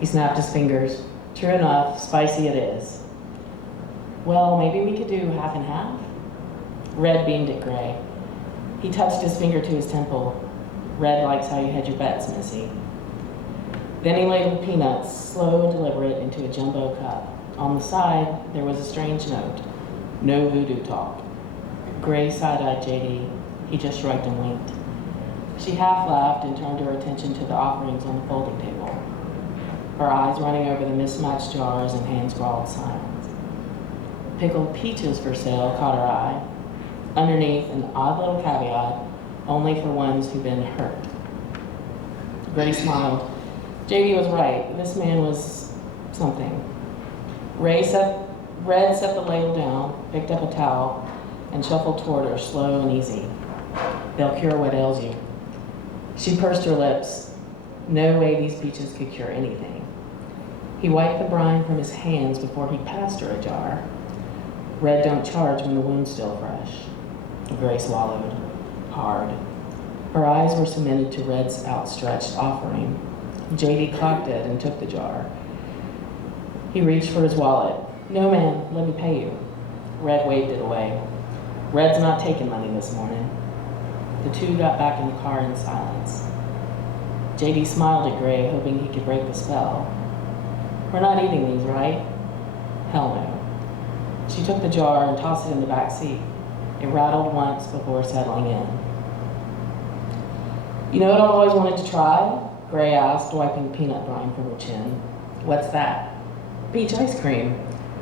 He snapped his fingers. True enough, spicy it is. Well, maybe we could do half and half? Red beamed at Gray. He touched his finger to his temple. Red likes how you hedge your bets, Missy. Then he ladled peanuts, slow and deliberate, into a jumbo cup. On the side, there was a strange note. No voodoo talk. Gray side-eyed JD. He just shrugged and winked. She half laughed and turned her attention to the offerings on the folding table, her eyes running over the mismatched jars and hand-scrawled signs. Pickled peaches for sale caught her eye. Underneath, an odd little caveat, only for ones who've been hurt. Gray smiled. JD was right. This man was something. Red set the ladle down, picked up a towel, and shuffled toward her, slow and easy. They'll cure what ails you. She pursed her lips. No way these peaches could cure anything. He wiped the brine from his hands before he passed her a jar. Red don't charge when the wound's still fresh. Gray swallowed. Hard. Her eyes were cemented to Red's outstretched offering. JD clocked it and took the jar. He reached for his wallet. No, man, let me pay you. Red waved it away. Red's not taking money this morning. The two got back in the car in silence. JD smiled at Gray, hoping he could break the spell. We're not eating these, right? Hell no. She took the jar and tossed it in the back seat. It rattled once before settling in. You know what I've always wanted to try? Gray asked, wiping peanut brine from her chin. What's that? Peach ice cream.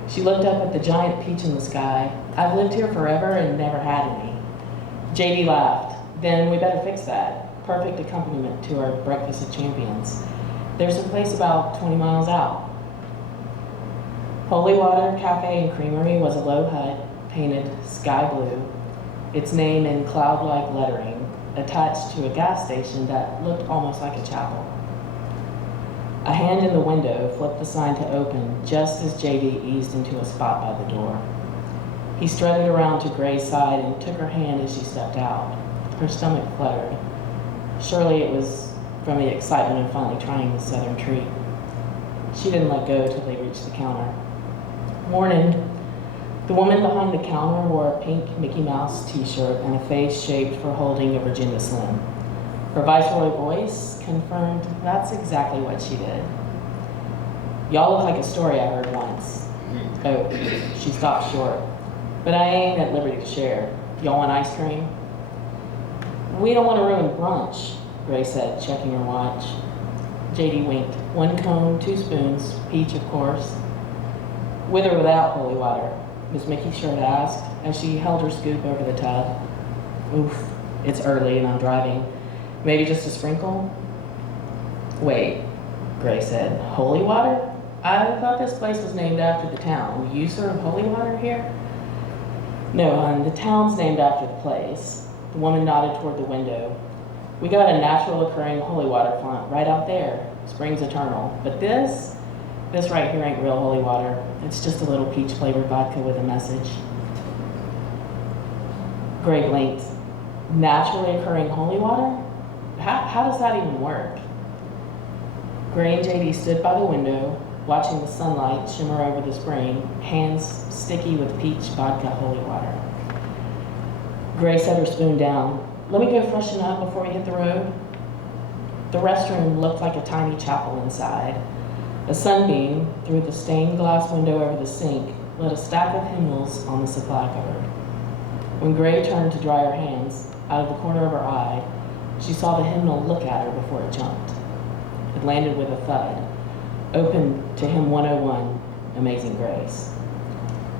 She looked up at the giant peach in the sky. I've lived here forever and never had any. JD laughed. Then we better fix that. Perfect accompaniment to our breakfast of champions. There's a place about 20 miles out. Holy Water Cafe and Creamery was a low hut, painted sky blue, its name in cloud-like lettering, attached to a gas station that looked almost like a chapel. A hand in the window flipped the sign to open just as JD eased into a spot by the door. He strutted around to Gray's side and took her hand as she stepped out. Her stomach fluttered. Surely it was from the excitement of finally trying the southern treat. She didn't let go till they reached the counter. Morning. The woman behind the counter wore a pink Mickey Mouse t-shirt and a face shaped for holding a Virginia Slim. Her viceroy voice confirmed that's exactly what she did. Y'all look like a story I heard once. Oh, she stopped short. But I ain't at liberty to share. Y'all want ice cream? We don't want to ruin brunch. Gray said, checking her watch. JD winked. 1 cone, 2 spoons, peach, of course. With or without holy water? Miss Mickey Shirt asked as she held her scoop over the tub. Oof, it's early and I'm driving. Maybe just a sprinkle? Wait, Gray said. Holy water? I thought this place was named after the town. You serve holy water here? No, hon, the town's named after the place. The woman nodded toward the window. We got a natural occurring holy water font right out there. Springs eternal. But this right here ain't real holy water. It's just a little peach flavored vodka with a message. Gray blinked. Naturally occurring holy water? How does that even work? Gray and JD stood by the window, watching the sunlight shimmer over the spring, hands sticky with peach vodka holy water. Gray set her spoon down. Let me go freshen up before we hit the road. The restroom looked like a tiny chapel inside. A sunbeam through the stained glass window over the sink lit a stack of hymnals on the supply cupboard. When Gray turned to dry her hands, out of the corner of her eye, she saw the hymnal look at her before it jumped. It landed with a thud, open to hymn 101, Amazing Grace.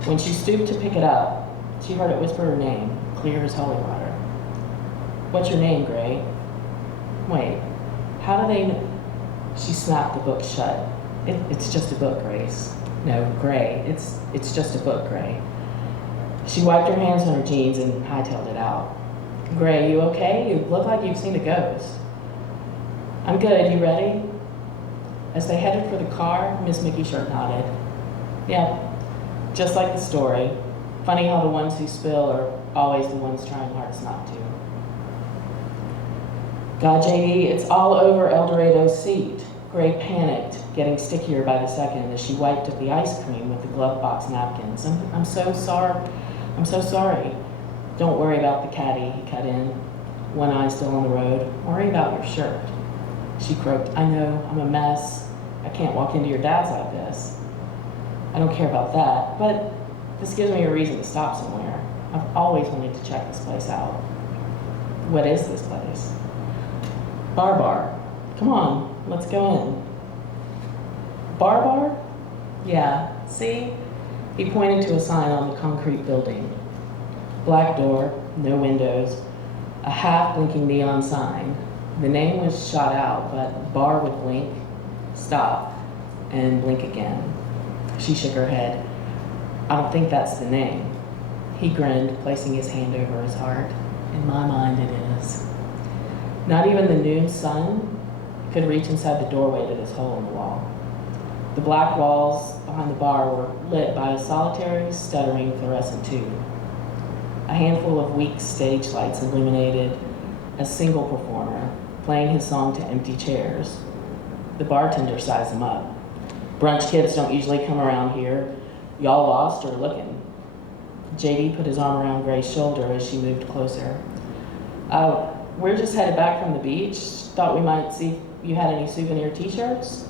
When she stooped to pick it up, she heard it whisper her name, clear as holy water. What's your name, Gray? Wait, how do they know? She snapped the book shut. It's just a book, Grace. No, Gray, it's just a book, Gray. She wiped her hands on her jeans and hightailed it out. Gray, you okay? You look like you've seen a ghost. I'm good, you ready? As they headed for the car, Miss Mickey Shirt nodded. Yeah, just like the story. Funny how the ones who spill are always the ones trying hardest not to. God, JD, it's all over El Dorado's seat. Gray panicked, getting stickier by the second as she wiped up the ice cream with the glove box napkins. I'm so sorry. I'm so sorry. Don't worry about the caddy, he cut in, one eye still on the road. Worry about your shirt. She croaked, I know, I'm a mess. I can't walk into your dad's like this. I don't care about that, but this gives me a reason to stop somewhere. I've always wanted to check this place out. What is this place? Bar. Come on, let's go in. Bar? Yeah, see? He pointed to a sign on the concrete building. Black door, no windows, a half-blinking neon sign. The name was shot out, but bar would blink, stop, and blink again. She shook her head. I don't think that's the name. He grinned, placing his hand over his heart. In my mind, it is. Not even the noon sun could reach inside the doorway to this hole in the wall. The black walls behind the bar were lit by a solitary, stuttering fluorescent tube. A handful of weak stage lights illuminated a single performer, playing his song to empty chairs. The bartender sized them up. Brunch kids don't usually come around here. Y'all lost or looking? JD put his arm around Gray's shoulder as she moved closer. We're just headed back from the beach. Thought we might see if you had any souvenir t-shirts.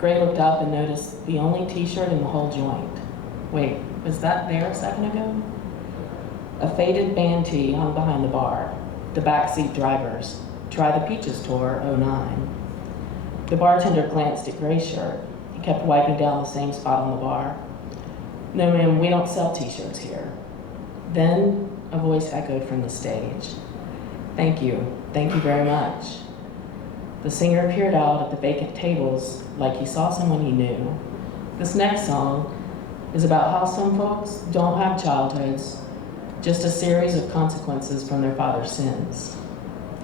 Gray looked up and noticed the only t-shirt in the whole joint. Wait, was that there a second ago? A faded band tee hung behind the bar. The backseat drivers. Try the Peaches Tour, 09. The bartender glanced at Gray's shirt. He kept wiping down the same spot on the bar. No, ma'am, we don't sell t-shirts here. Then a voice echoed from the stage. Thank you very much. The singer peered out at the vacant tables like he saw someone he knew. This next song is about how some folks don't have childhoods, just a series of consequences from their father's sins.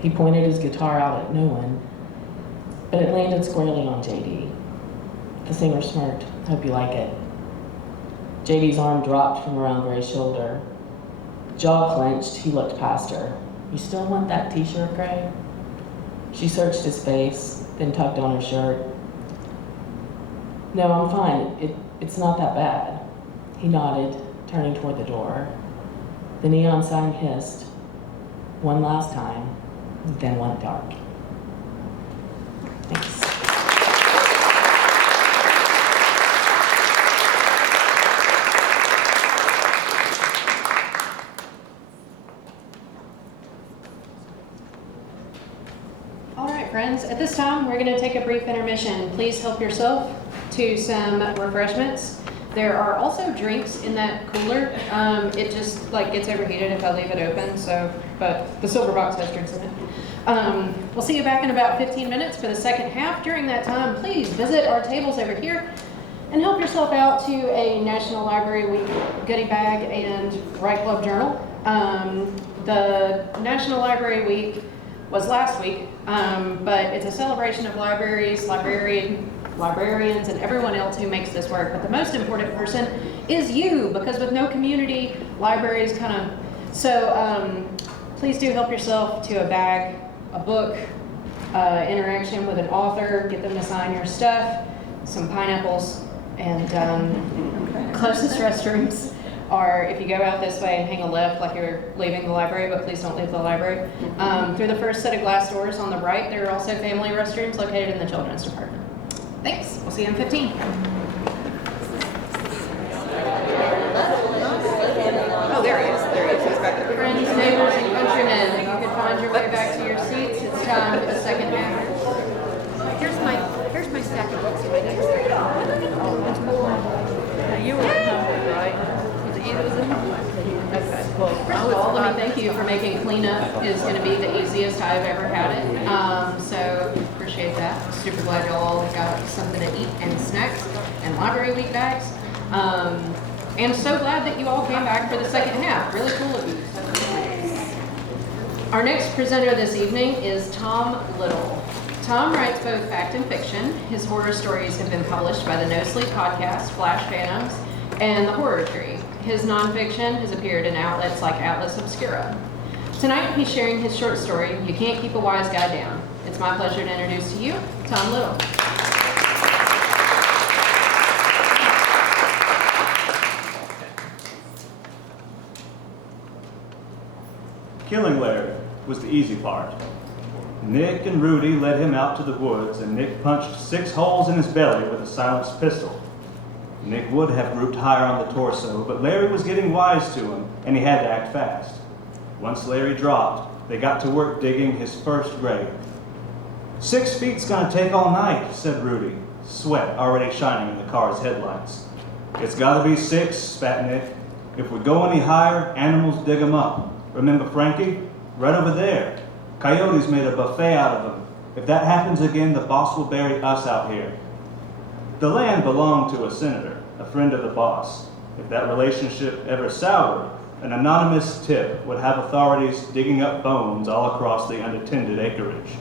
He pointed his guitar out at no one, but it landed squarely on JD. The singer smirked. Hope you like it. JD's arm dropped from around Gray's shoulder. Jaw clenched, he looked past her. You still want that t-shirt, Gray? She searched his face, then tugged on her shirt. No, I'm fine. It's not that bad. He nodded, turning toward the door. The neon sign hissed. One last time, then went dark. Thanks. right, friends, at this time, we're gonna take a brief intermission. Please help yourself to some refreshments. There are also drinks in that cooler. It just like gets overheated if I leave it open, so, but the silver box has drinks in it. We'll see you back in about 15 minutes for the second half. During that time, please visit our tables over here and help yourself out to a National Library Week goodie bag and Right Club Journal. The National Library Week was last week, but it's a celebration of libraries, librarians, and everyone else who makes this work. But the most important person is you, because with no community, libraries kind of, so please do help yourself to a bag, a book, interaction with an author, get them to sign your stuff, some pineapples, and closest restrooms are, if you go out this way and hang a left like you're leaving the library, but please don't leave the library. Through the first set of glass doors on the right, there are also family restrooms located in the children's department. Thanks, we'll see you in 15. Oh, there he is, he's back there. Friends, neighbors, and countrymen, if you could find your way back to your seats, it's time for the second half. Here's my stack of books in my desk. You were hungry, right? Was it either of them? Okay. Well, first of all, let me thank you for making cleanup is going to be the easiest I've ever had it. So appreciate that. Super glad y'all all got something to eat and snacks and library week bags. And so glad that you all came back for the second half. Really cool of you. Our next presenter this evening is Tom Little. Tom writes both fact and fiction. His horror stories have been published by the No Sleep podcast, Flash Phantoms, and The Horror Tree. His nonfiction has appeared in outlets like Atlas Obscura. Tonight, he's sharing his short story, You Can't Keep a Wise Guy Down. It's my pleasure to introduce to you, Tom Little. Killing Larry was the easy part. Nick and Rudy led him out to the woods, and Nick punched 6 holes in his belly with a silenced pistol. Nick would have grouped higher on the torso, but Larry was getting wise to him, and he had to act fast. Once Larry dropped, they got to work digging his first grave. 6 feet's gonna take all night, said Rudy, sweat already shining in the car's headlights. It's gotta be 6, spat Nick. If we go any higher, animals dig 'em up. Remember Frankie? Right over there. Coyotes made a buffet out of him. If that happens again, the boss will bury us out here. The land belonged to a senator, a friend of the boss. If that relationship ever soured, an anonymous tip would have authorities digging up bones all across the unattended acreage.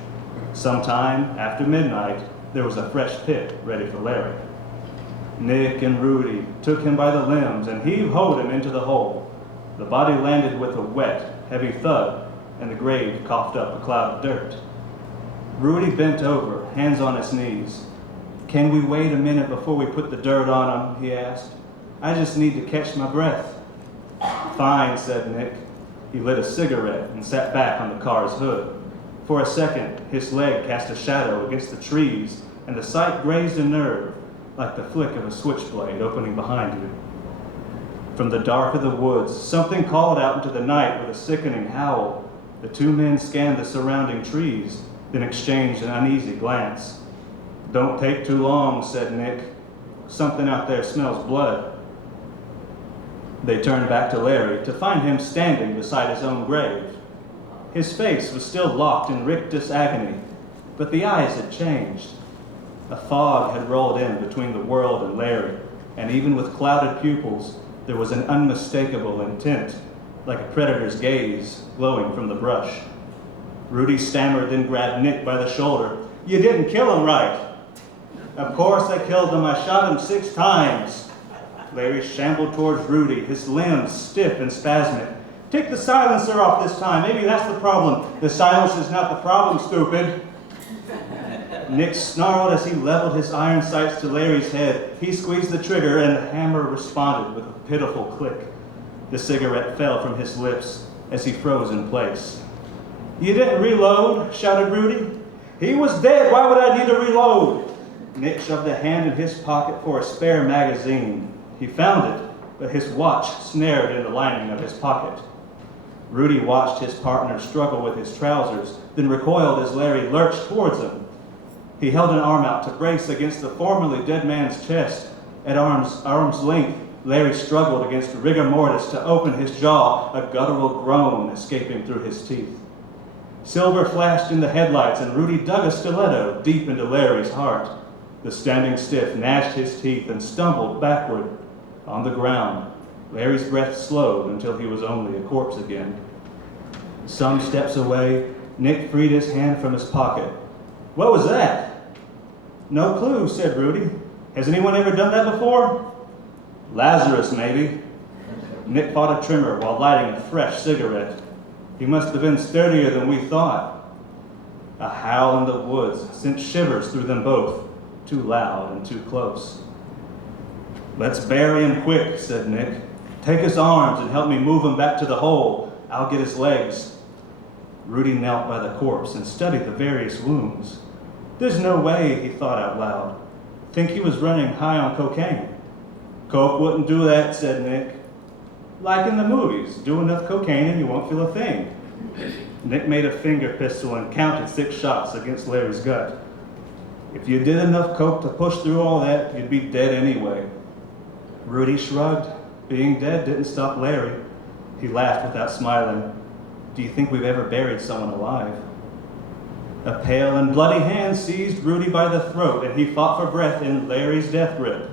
Sometime after midnight, there was a fresh pit ready for Larry. Nick and Rudy took him by the limbs and heave-hoed him into the hole. The body landed with a wet, heavy thud, and the grave coughed up a cloud of dirt. Rudy bent over, hands on his knees. Can we wait a minute before we put the dirt on him, he asked. I just need to catch my breath. Fine, said Nick. He lit a cigarette and sat back on the car's hood. For a second, his leg cast a shadow against the trees, and the sight grazed a nerve, like the flick of a switchblade opening behind you. From the dark of the woods, something called out into the night with a sickening howl. The 2 men scanned the surrounding trees, then exchanged an uneasy glance. Don't take too long, said Nick. Something out there smells blood. They turned back to Larry to find him standing beside his own grave. His face was still locked in rictus agony, but the eyes had changed. A fog had rolled in between the world and Larry, and even with clouded pupils, there was an unmistakable intent, like a predator's gaze glowing from the brush. Rudy stammered, then grabbed Nick by the shoulder. You didn't kill him right. Of course I killed him. I shot him 6 times. Larry shambled towards Rudy, his limbs stiff and spasmic. Take the silencer off this time. Maybe that's the problem. The silence is not the problem, stupid. Nick snarled as he leveled his iron sights to Larry's head. He squeezed the trigger, and the hammer responded with a pitiful click. The cigarette fell from his lips as he froze in place. You didn't reload, shouted Rudy. He was dead. Why would I need to reload? Nick shoved a hand in his pocket for a spare magazine. He found it, but his watch snared in the lining of his pocket. Rudy watched his partner struggle with his trousers, then recoiled as Larry lurched towards him. He held an arm out to brace against the formerly dead man's chest. At arm's length, Larry struggled against rigor mortis to open his jaw, a guttural groan escaping through his teeth. Silver flashed in the headlights, and Rudy dug a stiletto deep into Larry's heart. The standing stiff gnashed his teeth and stumbled backward. On the ground, Larry's breath slowed until he was only a corpse again. Some steps away, Nick freed his hand from his pocket. "What was that?" "No clue," said Rudy. "Has anyone ever done that before?" "Lazarus, maybe." Nick fought a tremor while lighting a fresh cigarette. He must have been sturdier than we thought. A howl in the woods sent shivers through them both, too loud and too close. "Let's bury him quick," said Nick. "Take his arms and help me move him back to the hole. I'll get his legs." Rudy knelt by the corpse and studied the various wounds. "There's no way," he thought out loud. "Think he was running high on cocaine." "Coke wouldn't do that," said Nick. "Like in the movies, do enough cocaine and you won't feel a thing." Nick made a finger pistol and counted 6 shots against Larry's gut. "If you did enough coke to push through all that, you'd be dead anyway." Rudy shrugged. Being dead didn't stop Larry. He laughed without smiling. "Do you think we've ever buried someone alive?" A pale and bloody hand seized Rudy by the throat, and he fought for breath in Larry's death grip.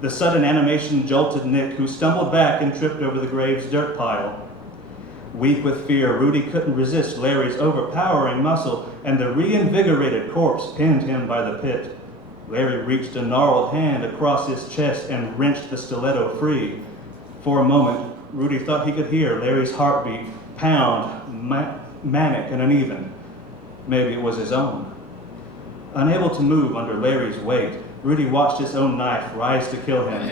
The sudden animation jolted Nick, who stumbled back and tripped over the grave's dirt pile. Weak with fear, Rudy couldn't resist Larry's overpowering muscle, and the reinvigorated corpse pinned him by the pit. Larry reached a gnarled hand across his chest and wrenched the stiletto free. For a moment, Rudy thought he could hear Larry's heartbeat pound, manic and uneven. Maybe it was his own. Unable to move under Larry's weight, Rudy watched his own knife rise to kill him.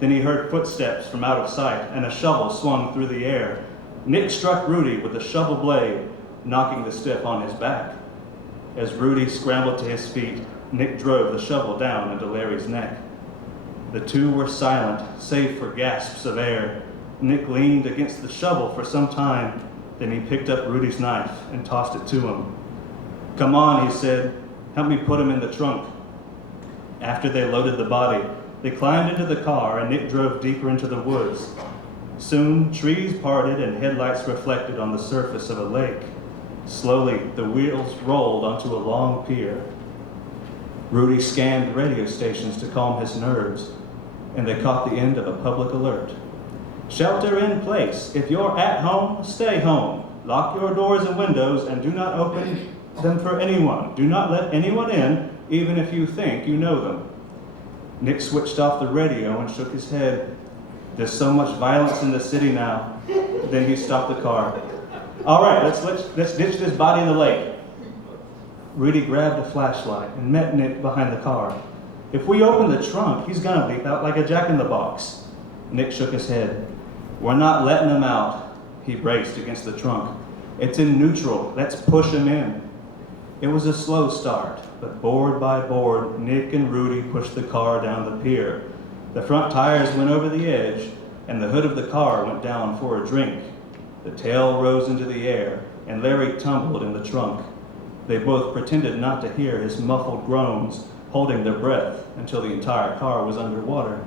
Then he heard footsteps from out of sight, and a shovel swung through the air. Nick struck Rudy with the shovel blade, knocking the stiff on his back. As Rudy scrambled to his feet, Nick drove the shovel down into Larry's neck. The two were silent, save for gasps of air. Nick leaned against the shovel for some time, then he picked up Rudy's knife and tossed it to him. "Come on," he said. "Help me put him in the trunk." After they loaded the body, they climbed into the car and Nick drove deeper into the woods. Soon, trees parted and headlights reflected on the surface of a lake. Slowly, the wheels rolled onto a long pier. Rudy scanned radio stations to calm his nerves, and they caught the end of a public alert. "Shelter in place. If you're at home, stay home. Lock your doors and windows and do not open them for anyone. Do not let anyone in, even if you think you know them." Nick switched off the radio and shook his head. "There's so much violence in the city now." Then he stopped the car. "All right, let's ditch this body in the lake." Rudy grabbed a flashlight and met Nick behind the car. "If we open the trunk, he's gonna leap out like a jack-in-the-box." Nick shook his head. "We're not letting him out." He braced against the trunk. "It's in neutral. Let's push him in." It was a slow start, but board by board, Nick and Rudy pushed the car down the pier. The front tires went over the edge, and the hood of the car went down for a drink. The tail rose into the air, and Larry tumbled in the trunk. They both pretended not to hear his muffled groans, holding their breath until the entire car was underwater.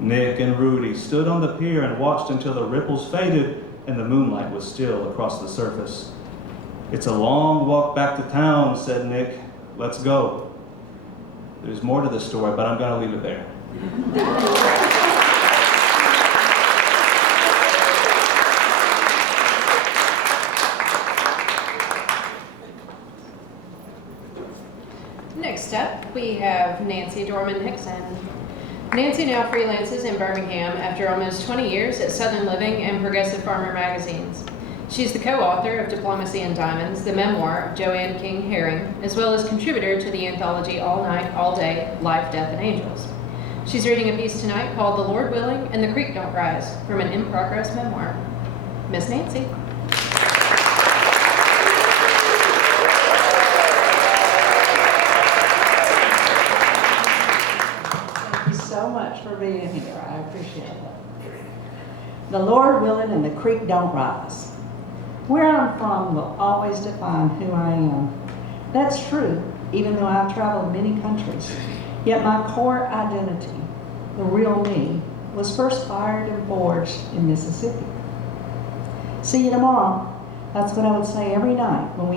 Nick and Rudy stood on the pier and watched until the ripples faded and the moonlight was still across the surface. "It's a long walk back to town," said Nick. "Let's go." There's more to the story, but I'm going to leave it there. Next up, we have Nancy Dorman Hickson. Nancy now freelances in Birmingham after almost 20 years at Southern Living and Progressive Farmer magazines. She's the co-author of Diplomacy and Diamonds, the memoir of Joanne King Herring, as well as contributor to the anthology All Night, All Day, Life, Death, and Angels. She's reading a piece tonight called The Lord Willing and the Creek Don't Rise, from an in-progress memoir. Miss Nancy. Thank you so much for being here. I appreciate it. The Lord willing and the creek don't rise. Where I'm from will always define who I am. That's true, even though I've traveled many countries. Yet my core identity, the real me, was first fired and forged in Mississippi. See you tomorrow. That's what I would say every night when we